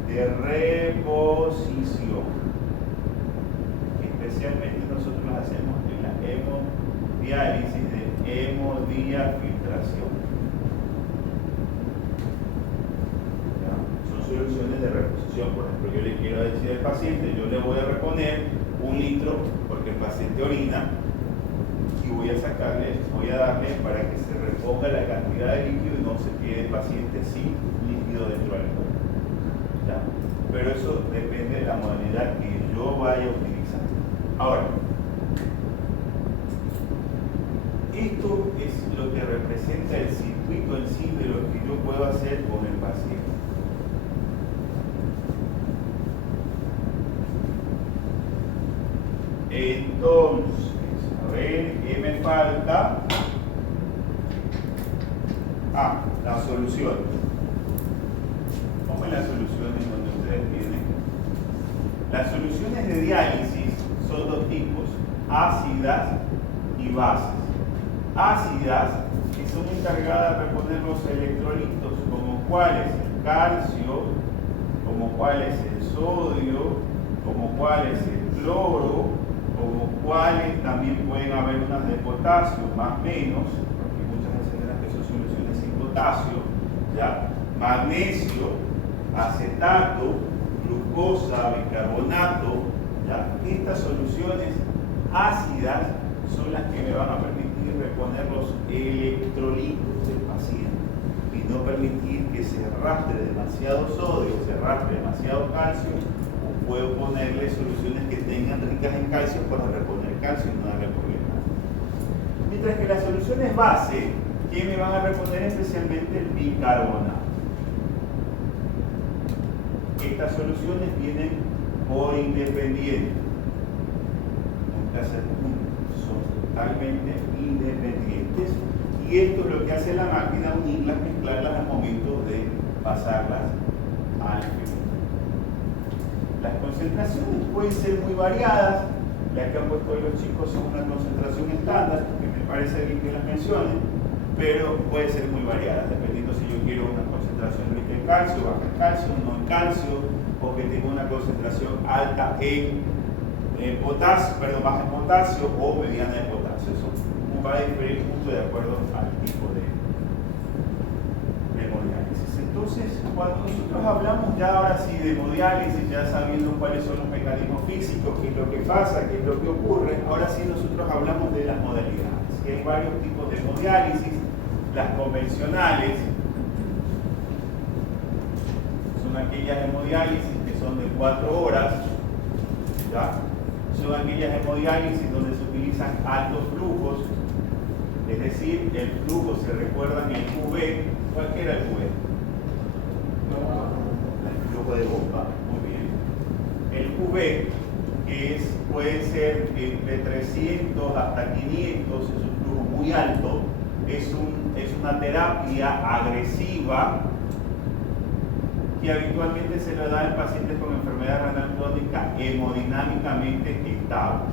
de reposición, que especialmente nosotros las hacemos en la hemodiálisis de hemodiafiltración. Son soluciones de reposición. Por ejemplo, yo le quiero decir al paciente, yo le voy a reponer 1 litro porque el paciente orina, y voy a darle para que se reponga la cantidad de líquido y no se quede el paciente sin líquido dentro del cuerpo. Pero eso depende de la modalidad que yo vaya a utilizar. Ahora, esto es lo que representa el circuito en sí de lo que yo puedo hacer con el paciente. Entonces, a ver, ¿qué me falta? La solución. ¿Cómo es la solución en donde ustedes tienen? Las soluciones de diálisis son dos tipos, ácidas y bases. Ácidas, que son encargadas de reponer los electrolitos, como cuál es el calcio, como cuál es el sodio, como cuál es el cloro, como cuáles también pueden haber unas de potasio, más o menos, porque muchas veces que son soluciones sin potasio, ¿ya? Magnesio, acetato, glucosa, bicarbonato, ¿ya? Estas soluciones ácidas son las que me van a permitir reponer los electrolitos del paciente y no permitir que se arrastre demasiado sodio, se arrastre demasiado calcio. Puedo ponerle soluciones que tengan ricas en calcio para reponer calcio y no darle problemas. Mientras que las soluciones base, que me van a reponer especialmente el bicarbonato. Estas soluciones vienen por independiente. Nunca se juntan, son totalmente independientes. Y esto es lo que hace la máquina, unirlas, mezclarlas al momento de pasarlas al filtro. Las concentraciones pueden ser muy variadas. La que han puesto hoy los chicos es una concentración estándar, que me parece bien que las mencionen, pero puede ser muy variada, dependiendo si yo quiero una concentración rica en calcio, baja en calcio, no en calcio, o que tenga una concentración alta en potasio, baja en potasio o mediana en potasio. Eso va a diferir mucho de acuerdo al tipo de hemodiálisis. Entonces, cuando nosotros hablamos ya ahora sí de hemodiálisis, ya sabiendo cuáles son los mecanismos físicos, qué es lo que pasa, qué es lo que ocurre, ahora sí nosotros hablamos de las modalidades. Y hay varios tipos de hemodiálisis. Las convencionales son aquellas hemodiálisis que son de 4 horas, ¿ya? Son aquellas hemodiálisis donde se utilizan altos flujos, es decir, el flujo se recuerda en el QV. ¿Cuál era el QV? El flujo de bomba, muy bien. El QV, que puede ser entre 300 hasta 500, es un flujo muy alto, es una terapia agresiva que habitualmente se le da al paciente con enfermedad renal crónica hemodinámicamente estable.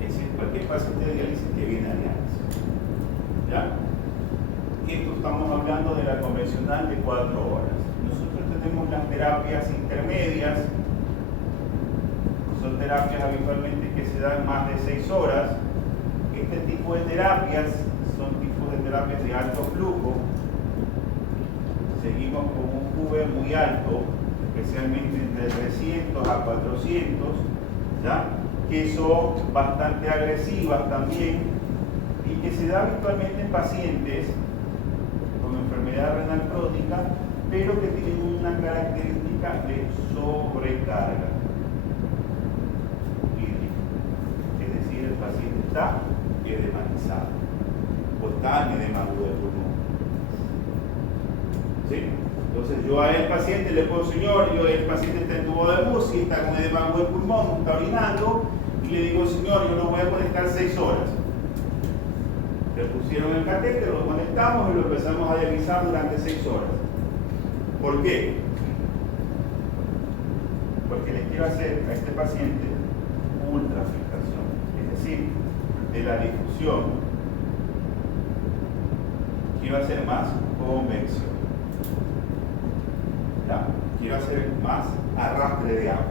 Es decir, cualquier paciente de diálisis que viene a diálisis. ¿Ya? Esto estamos hablando de la convencional de 4 horas. Nosotros tenemos las terapias intermedias, son terapias habitualmente que se dan más de 6 horas. Este tipo de terapias son tipos de terapias de alto flujo. Seguimos con un QV muy alto, especialmente entre 300 a 400, ¿ya? Que son bastante agresivas también y que se da habitualmente en pacientes con enfermedad renal crónica, pero que tienen una característica de sobrecarga hídrica. Es decir, el paciente está edematizado o está en edema agudo del pulmón. ¿Sí? Entonces yo a el paciente le puedo, señor, el paciente está en tubo de UCI, está con edema agudo del pulmón, está orinando, y le digo, señor, yo lo voy a conectar 6 horas. Le pusieron el catéter, lo conectamos y lo empezamos a dializar durante 6 horas. ¿Por qué? Porque le quiero hacer a este paciente ultrafiltración, es decir, de la difusión quiero hacer más convección. ¿Ya? Quiero hacer más arrastre de agua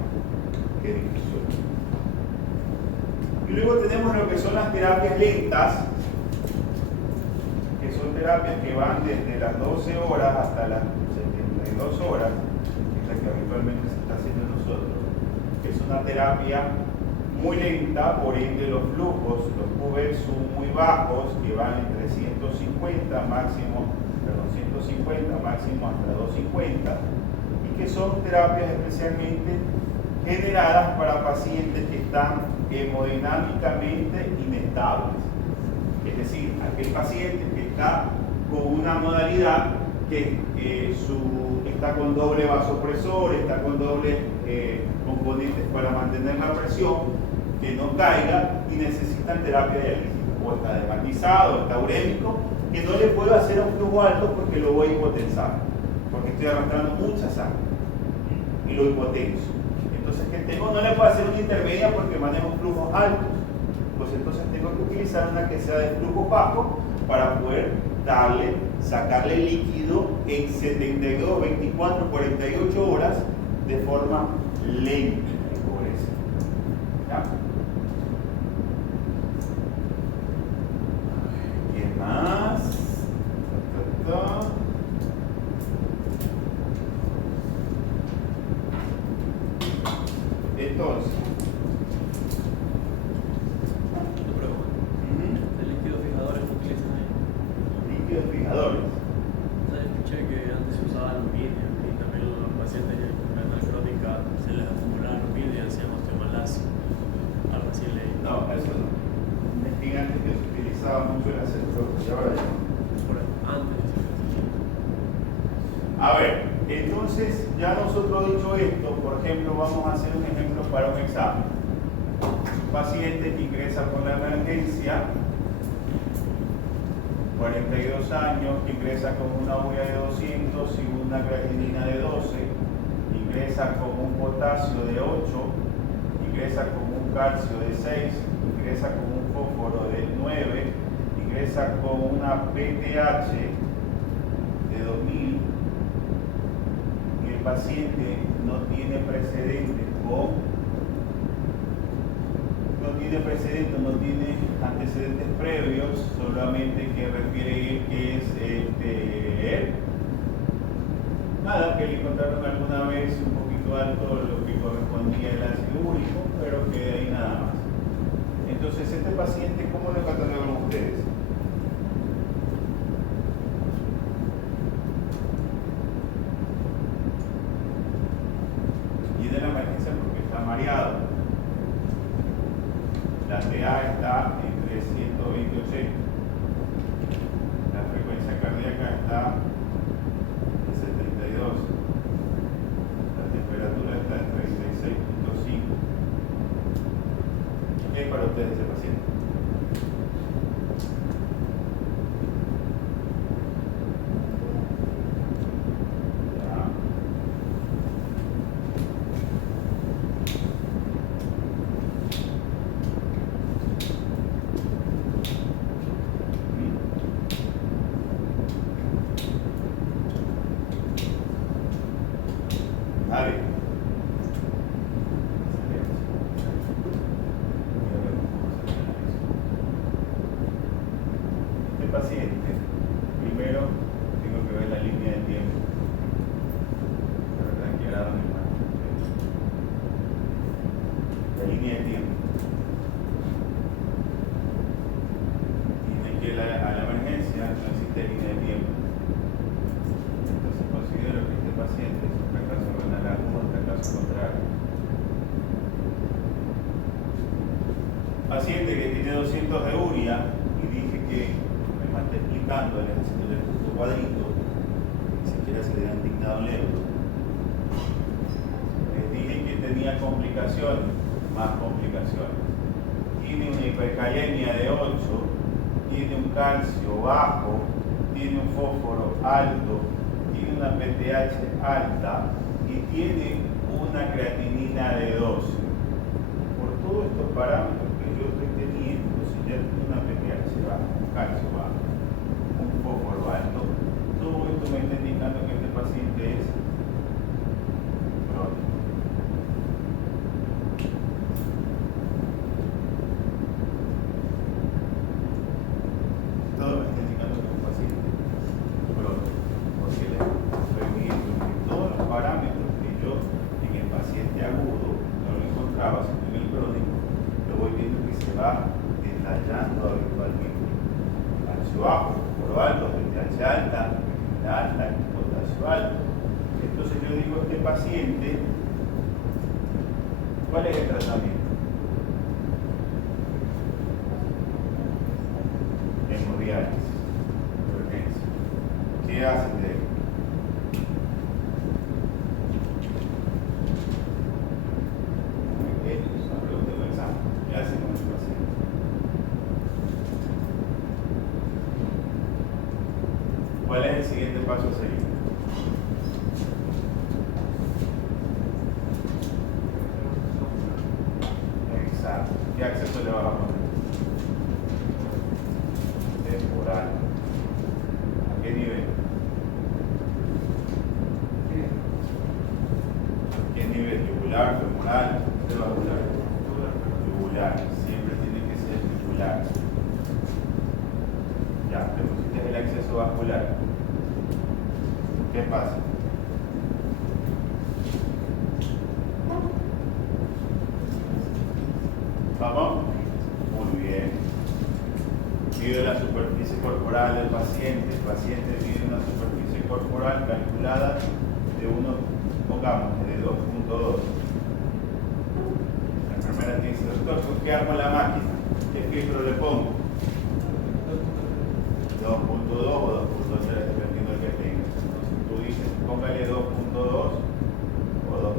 que difusión. Y luego tenemos lo que son las terapias lentas, que son terapias que van desde las 12 horas hasta las 72 horas, que es la que habitualmente se está haciendo nosotros, que es una terapia muy lenta, por ende los flujos, los QV son muy bajos, que van entre 150 máximo hasta 250, y que son terapias especialmente generadas para pacientes que están hemodinámicamente inestables. Es decir, aquel paciente que está con una modalidad que está con doble vasopresor, está con dobles componentes para mantener la presión, que no caiga y necesitan terapia dialítica, o está desmatizado, está urémico, que no le puedo hacer un flujo alto porque lo voy a hipotensar, porque estoy arrastrando mucha sangre y lo hipotenso. Entonces, que tengo, no le puedo hacer una intermedia porque manejo flujos altos, pues entonces tengo que utilizar una que sea de flujo bajo para poder sacarle líquido en 72, 24, 48 horas de forma lenta y progresiva. ¿Ya? ¿Qué más? Entonces, ¿de líquidos fijadores que utilizan ahí? líquidos fijadores. Escuché que antes se usaba aluminio y también los pacientes con renal crónica se les acumulaba aluminio y hacían osteomalacia. Algo así leí. No, eso no. Investigan que se utilizaba mucho en la celulosa, ahora ya no. Antes. A ver, entonces ya nosotros dicho esto, por ejemplo, vamos a hacer un ejemplo para un examen. Un paciente que ingresa por la emergencia, 42 años, que ingresa con una urea de 200 y una creatinina de 12, ingresa con un potasio de 8, ingresa con un calcio de 6, ingresa con un fósforo de 9, ingresa con una PTH de 2000, y el paciente no tiene precedentes no tiene antecedentes previos, solamente que refiere que es nada, que le encontraron alguna vez un poquito alto lo que correspondía al ácido úrico, pero que de ahí nada más. Entonces, este paciente, ¿cómo lo catalogan ustedes? Y de la emergencia porque está mareado. La TA está entre 120 y 80. La frecuencia cardíaca está en 72. La temperatura está en 36.5. ¿Qué es para ustedes ese paciente? Vale. Este paciente, primero tengo que ver la línea de tiempo. La verdad que era donde más. La línea de tiempo. Tiene que ir a la emergencia, no existe línea de tiempo. paciente que tiene 200 de urea y dije que me manté explicando, haciendo el punto cuadrito, ni siquiera se le han indignado un euro. Les dije que tenía complicaciones, más complicaciones. Tiene una hipercalemia de 8, tiene un calcio bajo, tiene un fósforo alto, tiene una PTH alta y tiene una creatinina de 12. Por todos estos parámetros que yo estoy teniendo, si ya tiene una PTH baja, un calcio bajo, un fósforo alto, todo esto me está indicando que este paciente es crónico. Todo me está indicando que es un paciente crónico, porque le estoy viendo que todos los parámetros que yo en el paciente agudo no lo encontraba, sino en el crónico, lo voy viendo que se va detallando habitualmente. Calcio bajo, fósforo alto, PTH alta, creatinina alta, potasio alto. Entonces yo digo a este paciente, ¿cuál es el tratamiento? Hemodiálisis, urgencia. ¿Qué hacen de él? Es una pregunta de examen. ¿Qué hacen con ese paciente? ¿Cuál es el siguiente paso a seguir? Exacto. ¿Qué acceso le vas a poner? Temporal. ¿A qué nivel? ¿Qué nivel? ¿Yugular, femoral? ¿Qué va a durar? Yugular. Siempre tiene que ser yugular. Ya, le pusiste el acceso vascular. ¿Qué pasa? ¿Vamos? Muy bien. Mide la superficie corporal del paciente. El paciente mide una superficie corporal calculada de pongamos, de 2.2. La enfermera te dice, doctor, ¿con qué armo la máquina? ¿Qué filtro le pongo? 2.2 o 2.3, dependiendo del que tengas. Entonces tú dices, póngale 2.2 o 2.3.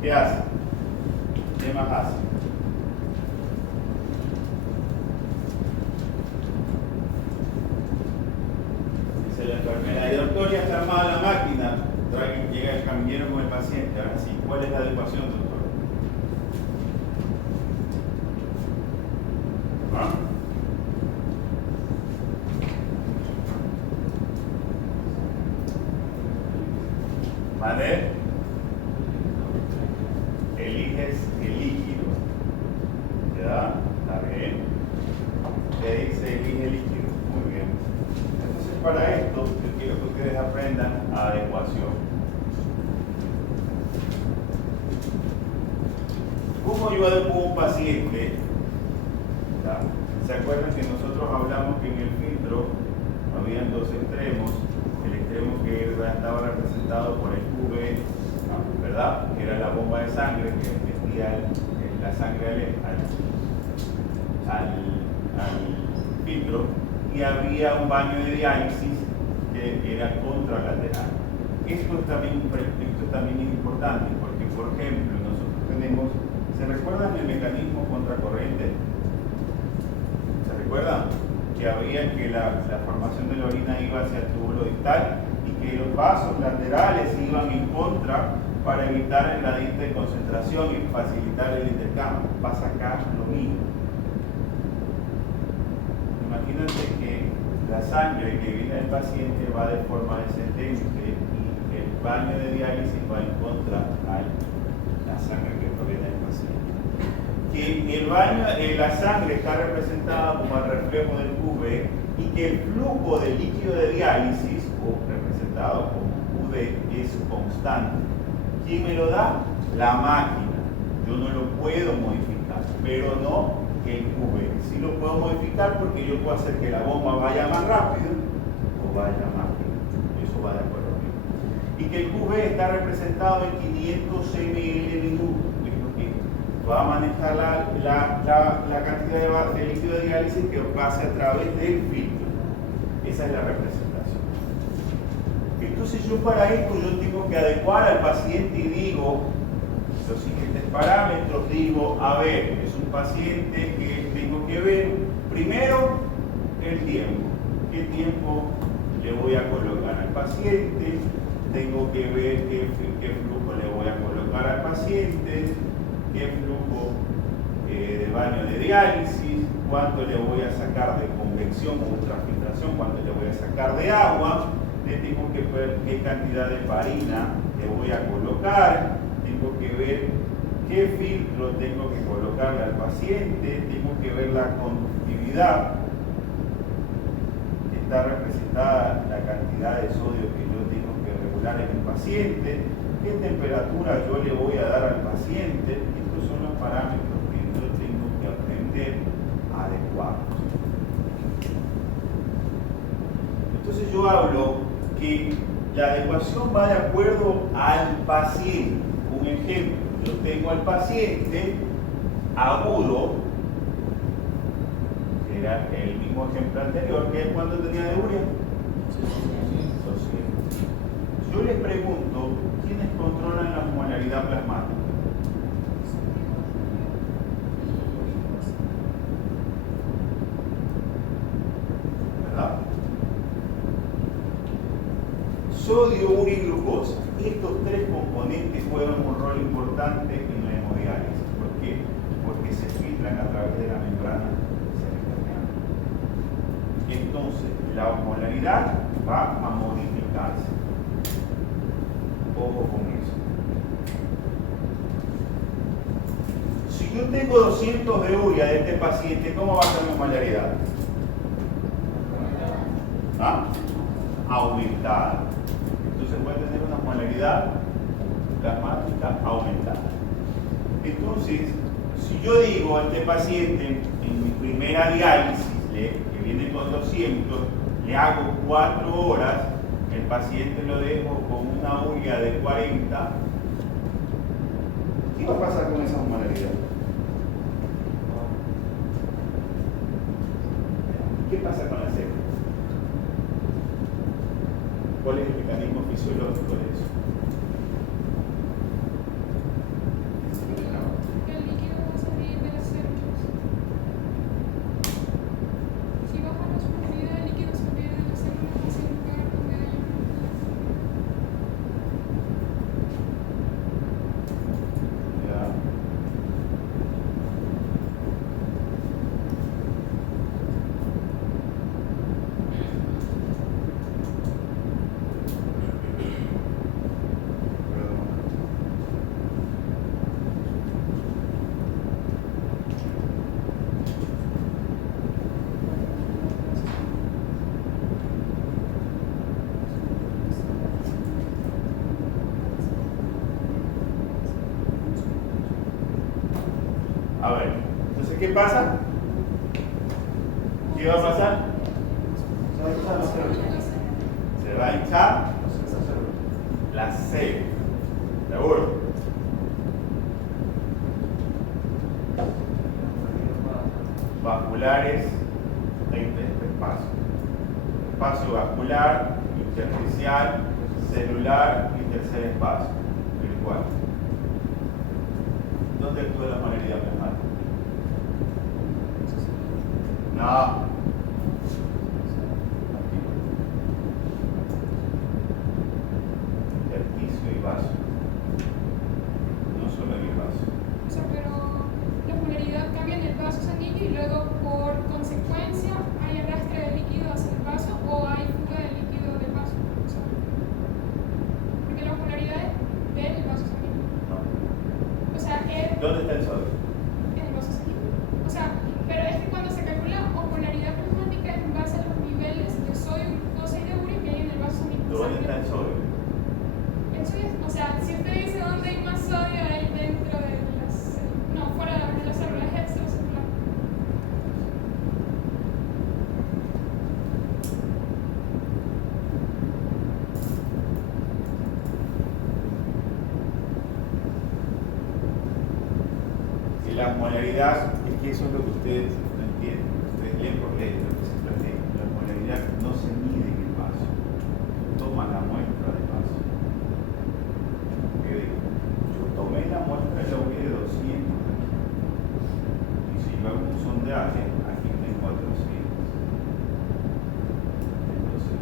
¿Qué hace? ¿Qué más hace? Dice la enfermera, y doctor, ya está armada la máquina. Llega el camillero con el paciente. Ahora sí, ¿cuál es la adecuación, doctor? ¿Ah? ¿Vale? Eliges el líquido. ¿Ya? ¿Está bien? ¿Qué dice elige el líquido? Muy bien. Entonces, para esto, yo quiero que ustedes aprendan adecuación. ¿Cómo yo adecuo un paciente? ¿Ya? ¿Se acuerdan que nosotros hablamos que en el filtro habían dos extremos? El extremo que estaba representado por el QV, ¿verdad? Que era la bomba de sangre que metía la sangre al filtro, y había un baño de diálisis que era contralateral. Esto también es importante porque, por ejemplo, nosotros tenemos, ¿se recuerdan el mecanismo contracorriente? ¿Se recuerdan? Que había que la formación de la orina iba hacia el túbulo distal y que los vasos laterales iban en contra para evitar el gradiente de concentración y facilitar el intercambio. Pasa acá lo mismo. Imagínate que la sangre que viene del paciente va de forma descendente y el baño de diálisis va en contra a la sangre que proviene del paciente. Que el baño, la sangre está representada como el reflejo del QV y que el flujo de líquido de diálisis, o representado como QV, es constante. ¿Quién me lo da? La máquina. Yo no lo puedo modificar, pero no el QV. Sí lo puedo modificar porque yo puedo hacer que la bomba vaya más rápido o vaya más lento. Eso va de acuerdo a mí. Y que el QV está representado en 500 ml minuto. Es lo que va a manejar la cantidad de líquido de diálisis que pase a través del filtro. Esa es la representación. Entonces yo para esto yo tengo que adecuar al paciente y digo los siguientes parámetros. Digo, a ver, es un paciente que tengo que ver primero el tiempo. ¿Qué tiempo le voy a colocar al paciente? Tengo que ver qué flujo le voy a colocar al paciente, qué flujo de baño de diálisis, cuánto le voy a sacar de convección o ultrafiltración, cuánto le voy a sacar de agua, le tengo que ver qué cantidad de farina le voy a colocar, tengo que ver qué filtro tengo que colocarle al paciente, tengo que ver la conductividad, está representada la cantidad de sodio que yo tengo que regular en el paciente, qué temperatura yo le voy a dar al paciente. Estos son los parámetros que yo tengo que aprender a adecuar. Entonces yo hablo que la adecuación va de acuerdo al paciente. Un ejemplo, yo tengo al paciente agudo, que era el mismo ejemplo anterior, que es cuando tenía diuria. Yo les pregunto, ¿quiénes controlan la osmolaridad plasmática? ¿Verdad? Sodio, urea y glucosa. Estos tres componentes juegan un rol importante en la hemodiálisis. ¿Por qué? Porque se filtran a través de la membrana cerebral. Entonces, la osmolaridad va a modificarse. Ojo con eso. Si yo tengo 200 de urea de este paciente, ¿cómo va a ser mi osmolaridad? ¿Ah? Aumentada. Entonces puede tener una osmolaridad plasmática aumentada. Entonces, si yo digo a este paciente en mi primera diálisis, que viene con 200, le hago 4 horas, el paciente lo dejo con una urea de 40, ¿qué va a pasar con esa osmolaridad? ¿Qué pasa con la sed? ¿Cuál es el mecanismo fisiológico de eso? El líquido va a salir de las células. Si baja la osmolaridad, el líquido sale de las células hacia el lugar donde hay Ya. A ver, entonces, ¿qué pasa? ¿Qué va a pasar? Se va a hinchar la célula. Se va a hinchar la célula. ¿Seguro? Vasculares de este espacio. Espacio vascular, intersticial, celular y tercer espacio, el cual. ¿Dónde actúa la osmolaridad plasmática? No. Intersticio y vaso. No solo en el vaso. O sea, pero la osmolaridad cambia en el vaso sanguíneo y luego por consecuencia hay arrastre de líquido hacia el vaso o hay fuga de líquido del vaso. O sea, porque la osmolaridad es del vaso sanguíneo. No. O sea, es ¿Dónde está el sodio? en el vaso sanguíneo. O sea, pero es que cuando se calcula osmolaridad plasmática es en base a los niveles de sodio, glucosa y de urea que hay en el vaso sanguíneo. ¿Dónde está el sodio? El sodio, o sea, si usted dice dónde hay más sodio, hay dentro de las células, no, fuera de las células extracelulares. La molaridad, es que eso es lo que ustedes no entienden. Ustedes leen por ley, lo que se plantea. La molaridad no se mide en el vaso. Toma la muestra de vaso. ¿Qué digo? Yo tomé la muestra de la urea de 200 aquí. Y si yo hago un sondaje, aquí tengo 400. Entonces,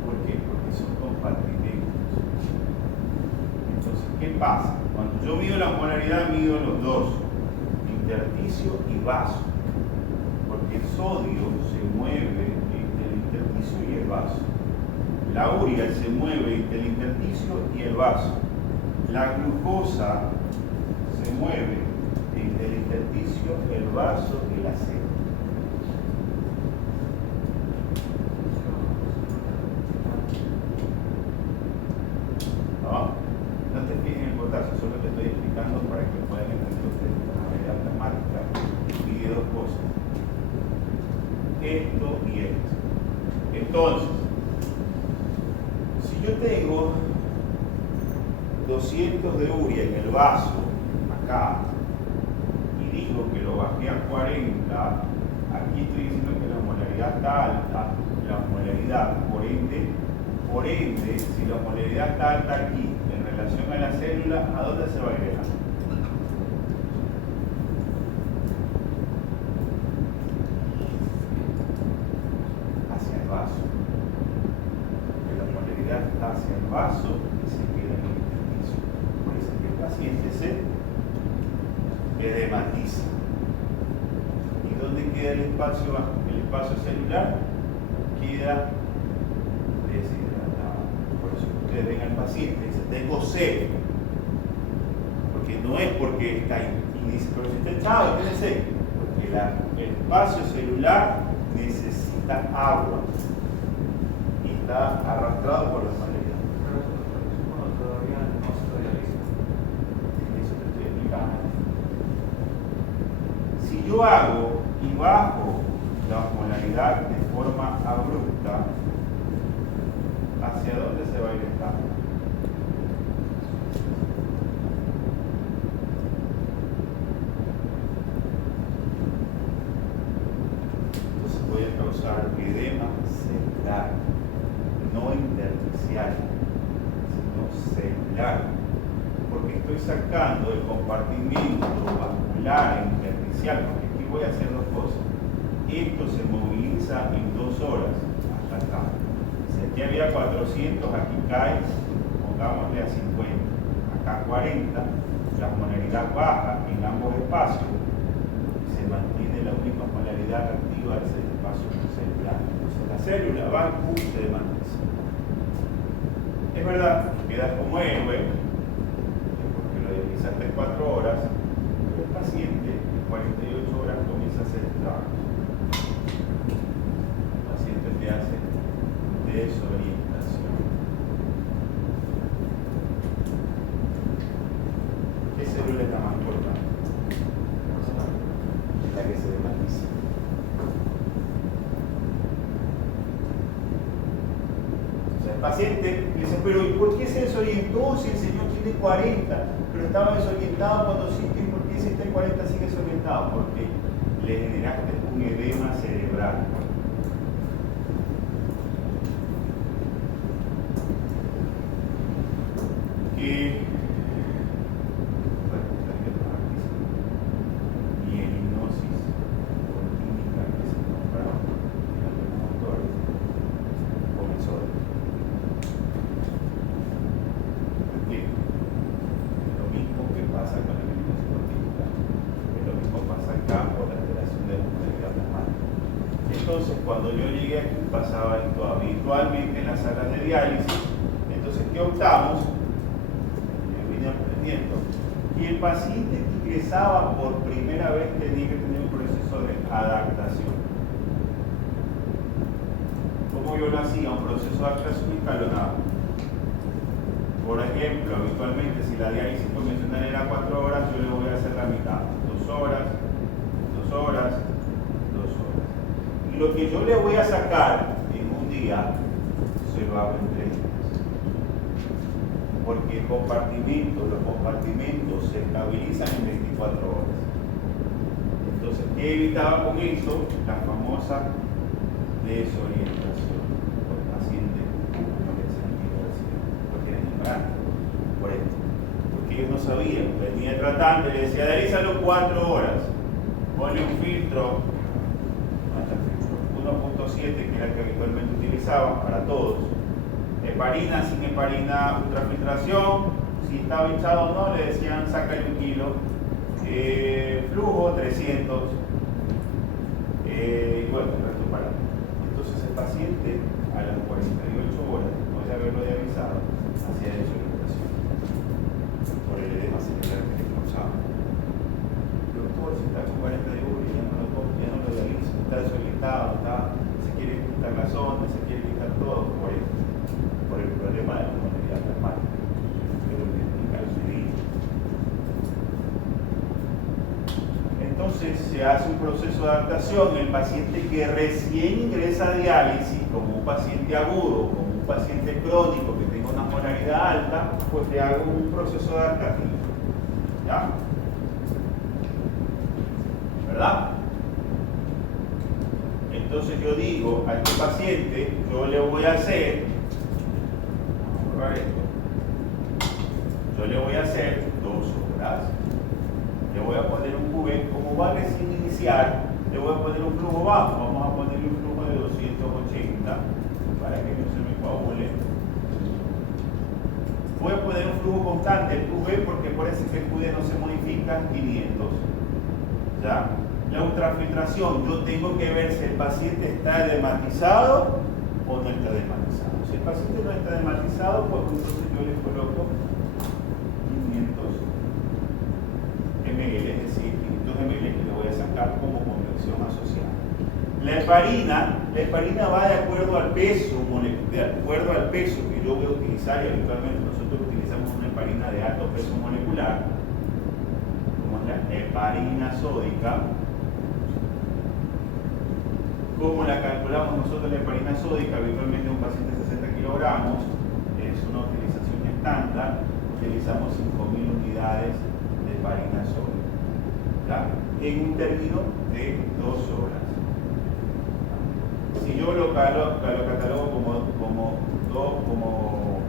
¿por qué? Porque son compartimentos. Entonces, ¿qué pasa? Cuando yo mido la molaridad, mido los dos, intersticio y vaso. Porque el sodio se mueve entre el intersticio y el vaso. La urea se mueve entre el intersticio y el vaso. La glucosa se mueve entre el intersticio, el vaso y la célula. No te fijes en el potasio, solo te estoy explicando para que puedan entender ustedes de una manera matemática. Divide dos cosas. Esto y esto. Entonces, si yo tengo 200 de urea en el vaso, acá, y digo que lo bajé a 40, aquí estoy diciendo que la molaridad está alta, la molaridad, por ende, si la molaridad está alta aquí, en relación a la célula, ¿a dónde se va a ir? Hacia el vaso. Que la molaridad está hacia el vaso y se queda en el intersticio. Por eso que el paciente se edematiza. ¿Y dónde queda el espacio celular? Queda deshidratado. Por eso que ustedes ven al paciente y dicen, tengo sed. Porque no es porque está ahí. Y dice, pero si está echado, tiene sed. Porque el espacio celular necesita agua. Y está arrastrado por la molaridad. Pero eso cuando todavía no se realiza. Eso te estoy explicando. Si yo hago y bajo la molaridad de forma abrupta, ¿hacia dónde se va a ir el cambio? Entonces voy a causar edema celular, no intersticial, sino celular, porque estoy sacando el compartimento vascular e intersticial, porque aquí voy a hacer dos cosas. Esto se moviliza en 2 horas hasta acá. Si aquí había 400, aquí cae, pongámosle a 50, acá 40, la molaridad baja en ambos espacios, se mantiene la única molaridad activa de ese espacio celular. Entonces la célula va y se desvanece. Es verdad, queda como héroe, porque lo dializaste en 4 horas, pero el paciente en 48 horas comienza a hacer estragos. El paciente te hace desorientación. ¿Qué célula es la más importante? Es la que se desvanece. O sea, el paciente dice, pero ¿y por qué se desorientó si el señor tiene 40? Pero estaba desorientado cuando sí, ¿y por qué si está en 40 sigue desorientado? Porque le generaste un edema cerebral. Que mielinosis por química que se compra en algunos autores con el sodio. ¿Por qué? Es lo mismo que pasa con la mielinosis por química, es lo mismo que pasa acá por la alteración de la molaridad plasmática. Entonces, cuando yo llegué aquí, pasaba esto habitualmente en las salas de diálisis. Entonces, ¿qué optamos? Aprendiendo. Y el paciente que ingresaba por primera vez tenía que tener un proceso de adaptación. ¿Cómo yo lo hacía? Un proceso de adaptación escalonado. Por ejemplo, habitualmente si la diálisis convencional era 4 horas, yo le voy a hacer la mitad. 2 horas, 2 horas, 2 horas. Y lo que yo le voy a sacar en un día, se lo hago en 3 días. Porque los compartimentos se estabilizan en 24 horas. Entonces, ¿qué evitaba con eso? La famosa desorientación. El paciente no le sentía lo tienen en blanco. Por esto. Porque ellos no sabían. Venía el tratante y le decía, analízalo 4 horas. Ponle un filtro 1.7, que era el que habitualmente utilizaban para todos. Heparina, sin heparina, ultrafiltración. Si estaba hinchado o no, le decían, sácale 1 kilo. Flujo 300. Y bueno, el resto para. Entonces el paciente, a las 48 horas, después de haberlo dializado, hacía desorientación por el edema cerebral que le causaba. Doctor, si está con 40 de urea, ya no lo dializa, está desorientado, se quiere quitar la zona, se quiere quitar todo por el problema de la movilidad traumática. Entonces se hace un proceso de adaptación. El paciente que recién ingresa a diálisis, como un paciente agudo, como un paciente crónico que tenga una molaridad alta, pues le hago un proceso adaptativo. ¿Ya? ¿Verdad? Entonces yo digo a este paciente, yo le voy a hacer, vamos a borrar esto, yo le voy a hacer 2 horas, le voy a poner un cubet, como va a recién iniciar, le voy a poner un flujo bajo, vamos a ponerle un flujo de 280 para que no se me coagule. Voy a poner un flujo constante, el QV, porque parece que el QD no se modifica, 500. ¿Ya? La ultrafiltración, yo tengo que ver si el paciente está edematizado o no está edematizado. Si el paciente no está edematizado, pues entonces yo le coloco 500 ml, es decir, 500 ml que le voy a sacar como conversión asociada. La heparina va de acuerdo al peso, que yo voy a utilizar, y habitualmente nosotros utilizamos una heparina de alto peso molecular, como es la heparina sódica. ¿Cómo la calculamos nosotros la heparina sódica? Habitualmente un paciente de 60 kilogramos, es una utilización estándar, utilizamos 5.000 unidades de heparina sódica, ¿ya? En un término de 2 horas. Si yo lo catalogo como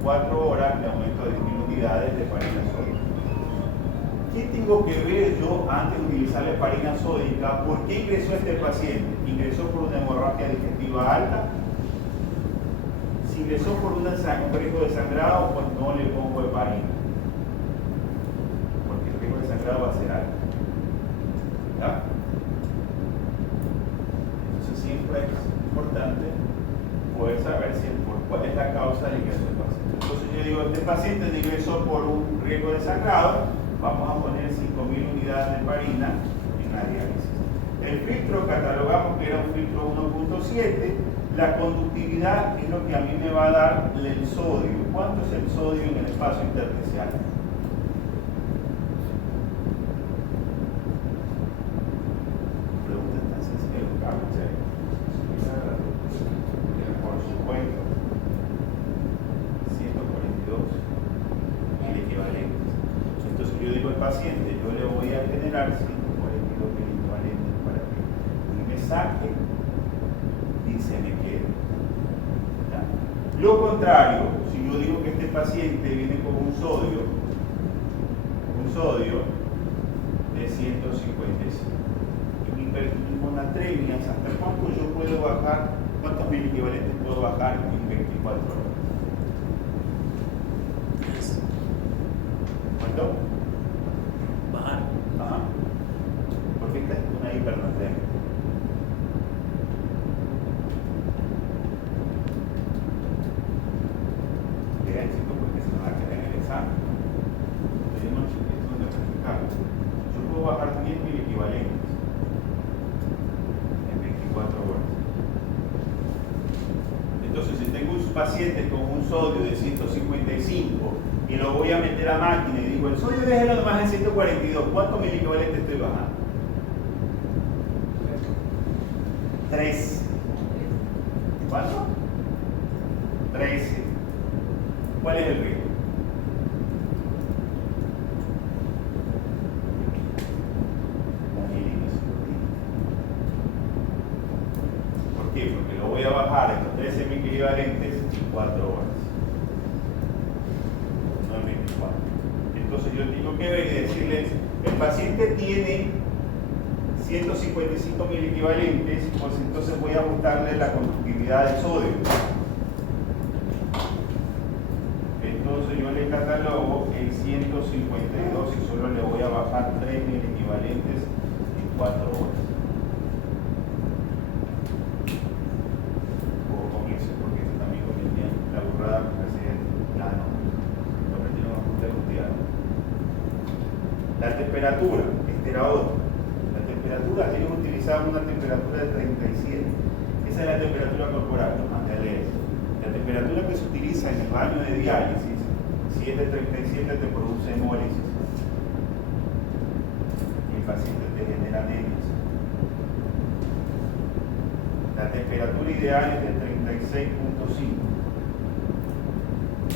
4 horas, le aumento a 10.000 unidades de heparina sódica. ¿Qué tengo que ver yo antes de utilizar la heparina sódica? ¿Por qué ingresó este paciente? ¿Ingresó por una hemorragia digestiva alta? Si ingresó por un riesgo de sangrado, pues no le pongo heparina, porque el riesgo de sangrado va a ser alto. ¿Ya? Entonces siempre es importante poder saber cuál es la causa del ingreso del paciente. Entonces yo digo, este paciente ingresó por un riesgo de sangrado, vamos a poner 5.000 unidades de heparina en la diálisis. El filtro catalogamos que era un filtro 1.7. La conductividad es lo que a mí me va a dar el sodio. ¿Cuánto es el sodio en el espacio intersticial? Pregunta tan sencilla, por supuesto. 142 mil equivalentes. Entonces yo digo al paciente, yo le voy a generar 142 mil equivalentes para que me saque y se me quede. ¿Ya? Lo contrario, si yo digo que este paciente viene con un sodio de 155 y hiponatremias, ¿hasta cuánto yo puedo bajar? ¿Cuántos mil equivalentes puedo bajar en 24 horas? ¿Cuánto? Bajar. Ajá. Porque esta es una hipernatremia. Vean chicos, porque se me va a quedar en el examen. Tenemos chiquitos de verificar. Yo puedo bajar 10.000 equivalentes en 24 horas. Entonces, si tengo un paciente con un sodio de 155 y lo voy a meter a máquina y digo, el sodio déjelo nomás en 142, ¿cuántos mil equivalentes estoy bajando? 3. ¿Cuánto? 13. ¿Cuál es el riesgo? qué? Porque lo voy a bajar estos 3 semiequivalentes en 4 horas. No en 24. Entonces yo tengo que ver y decirles, el paciente tiene 155 miliequivalentes, pues entonces voy a ajustarle la conductividad de sodio. Entonces yo le catalogo en 152 y solo le voy a bajar 3 miliequivalentes en 4 horas. Ojo con eso, porque eso también cometía la burrada que hacía no, lo metieron a punta de cuidado. La temperatura, este era otro. La temperatura, ellos utilizaban una temperatura de 37. Esa es la temperatura corporal, no más de eso. La temperatura que se utiliza en el baño de diálisis, si es de 37 te produce hemólisis. Y el paciente te genera anemias. La temperatura ideal es de 36.5.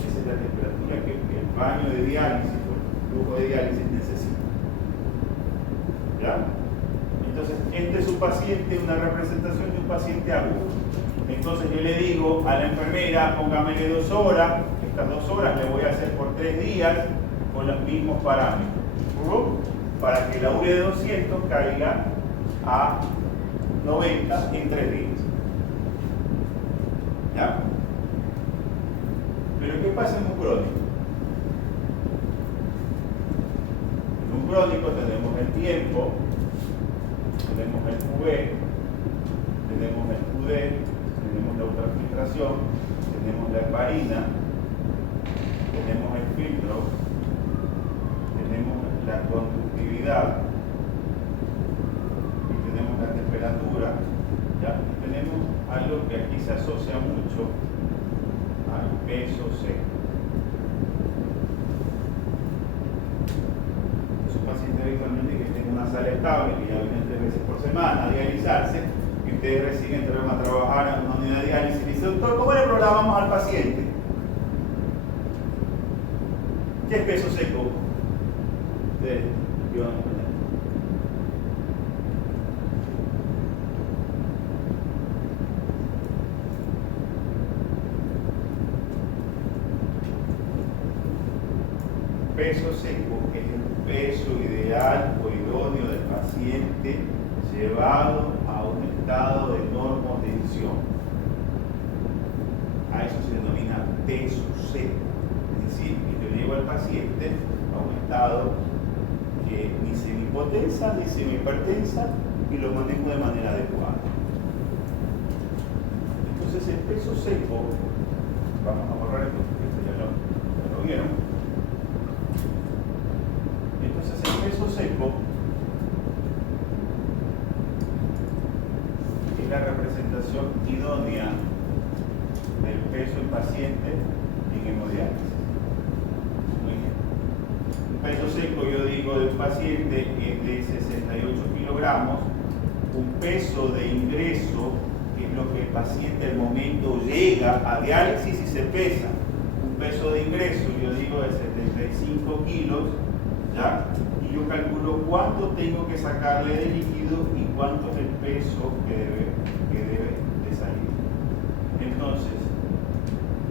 Esa es la temperatura que el baño de diálisis o el flujo de diálisis necesita. ¿Ya? Entonces, este es un paciente, una representación de un paciente agudo. Entonces yo le digo a la enfermera, póngamele 2 horas, estas 2 horas le voy a hacer por 3 días con los mismos parámetros, para que la urea de 200 caiga a 90 en 3 días. ¿Ya? Pero ¿qué pasa en un crónico? En un crónico tenemos el tiempo, tenemos el QV, tenemos el QD, tenemos la ultrafiltración, tenemos la heparina, tenemos el filtro, tenemos la conductividad y tenemos la temperatura. ¿Ya? Y tenemos algo que aquí se asocia mucho al peso seco. Es un paciente habitualmente que tiene una sala estable, que ya viene 3 veces por semana a dializarse, y ustedes recién entraron a trabajar en una unidad de diálisis y dicen, doctor, ¿cómo le programamos al paciente? ¿Qué es peso seco? Ustedes, ¿qué van a poner? Peso seco es el peso ideal o idóneo del paciente llevado a un estado de normotección. A eso se denomina peso seco. Es decir, que yo llevo al paciente a un estado que ni semihipotensa ni semihipertensa y lo manejo de manera adecuada. Entonces el peso seco, vamos a borrar esto porque esto ya lo vieron. Entonces el peso seco es la representación idónea del peso del paciente en hemodiálisis. Un peso seco, yo digo, de un paciente es de 68 kilogramos, un peso de ingreso, que es lo que el paciente al momento llega a diálisis y se pesa. Un peso de ingreso, yo digo, de 75 kilos, ¿ya? Y yo calculo cuánto tengo que sacarle de líquido y cuánto es el peso que debe de salir. Entonces,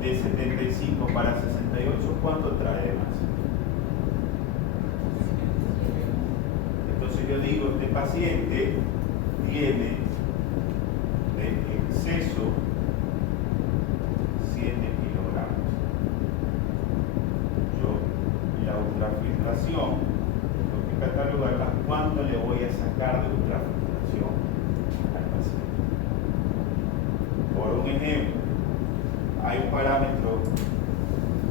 de 75 para 68, ¿cuánto trae más? Entonces yo digo, este paciente tiene de exceso 7 kilogramos. Yo, la ultrafiltración, tengo que catalogarla cuánto le voy a sacar de ultrafiltración al paciente. Por un ejemplo, hay un parámetro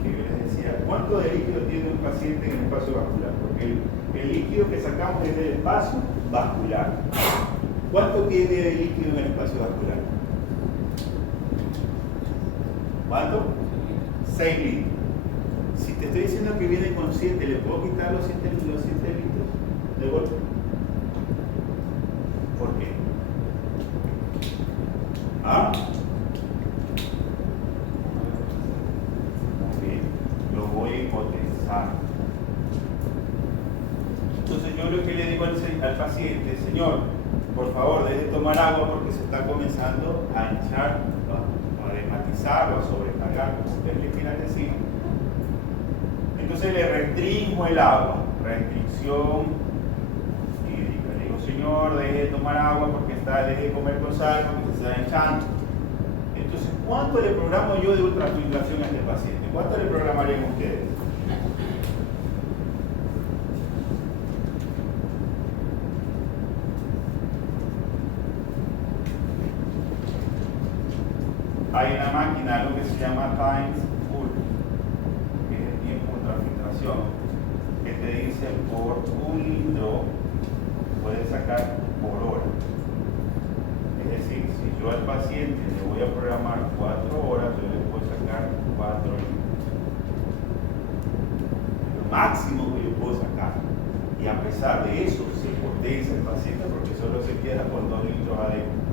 que yo les decía, ¿cuánto de líquido tiene un paciente en el espacio vascular? Porque el líquido que sacamos es del espacio vascular. ¿Cuánto tiene de líquido en el espacio vascular? ¿Cuánto? 6 litros. Si te estoy diciendo que viene con 7, ¿le puedo quitar los 7 litros de golpe? ¿Por qué? ¿Ah? Lo voy a hipotensar. Entonces yo lo que le digo al paciente, señor, por favor, deje de tomar agua agua porque se está comenzando a hinchar, a dematizar o a sobrecargar, como ustedes le quieran decir. Entonces le restringo el agua, restricción hídrica. Le digo, señor, deje de tomar agua porque deje de comer con sal porque se está hinchando. Entonces, ¿cuánto le programo yo de ultrafiltración a este paciente? ¿Cuánto le programarían ustedes? Hay una máquina, lo que se llama Times Full, que es el tiempo de ultrafiltración, que te dice por 1 litro puedes sacar por hora. Es decir, si yo al paciente le voy a programar 4 horas, yo le puedo sacar 4 litros. Lo máximo que yo puedo sacar. Y a pesar de eso, se potencia el paciente porque solo se queda con 2 litros adentro.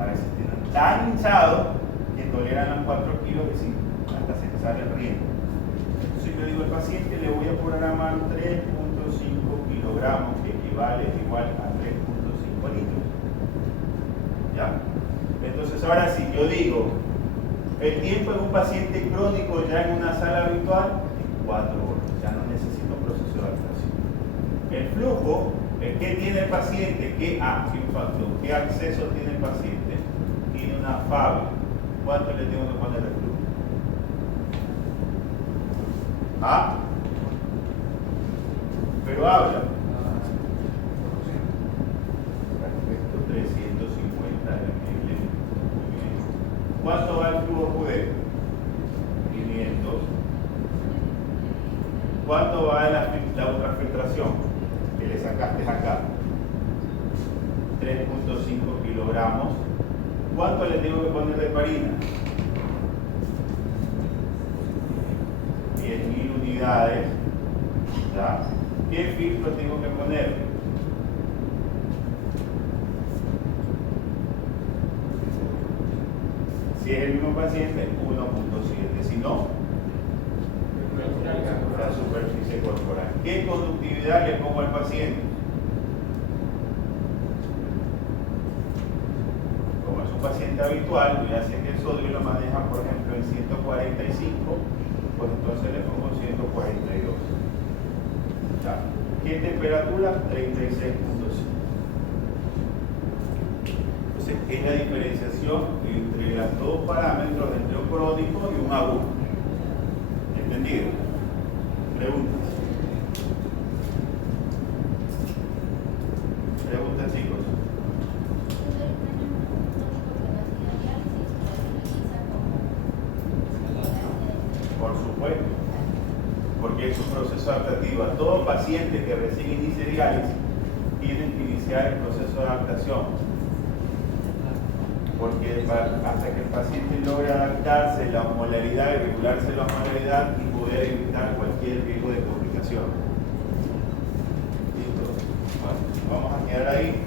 A veces tienen tan hinchado que toleran los 4 kilos que sí, hasta se sale riendo. Entonces yo digo al paciente le voy a programar 3.5 kilogramos, que equivale igual a 3.5 litros. ¿Ya? Entonces ahora sí, yo digo, el tiempo en un paciente crónico ya en una sala habitual es 4 horas, ya no necesita un proceso de adaptación. El flujo, ¿qué tiene el paciente? ¿Qué acceso tiene el paciente? Tiene una fábrica. ¿Cuánto le tengo que poner el flujo? ¿Ah? Pero habla. Perfecto, 350 ml. ¿Cuánto va el flujo pudero? 500. ¿Cuánto va la ultrafiltración que le sacaste acá? 3.5 kilogramos. ¿Cuánto le tengo que poner de heparina? 10.000 unidades. ¿Ya? ¿Qué filtro tengo que poner? Si es el mismo paciente, 1.7. Si no, la superficie corporal. ¿Qué conductividad le pongo al paciente? Como es un paciente habitual, yo ya sé que el sodio lo maneja, por ejemplo, en 145, pues entonces le pongo 142. ¿Ya? ¿Qué temperatura? 36.5. Entonces, es la diferenciación entre los dos parámetros, entre un crónico y un agudo. ¿Entendido? Preguntas. Preguntas, chicos. Por supuesto, porque es un proceso adaptativo. A todo paciente que recibe inicia diálisis tienen que iniciar el proceso de adaptación. Porque hasta que el paciente logre adaptarse la osmolaridad y regularse la osmolaridad y poder evitar cualquier riesgo de complicación. ¿Listo? Bueno, vamos a quedar ahí.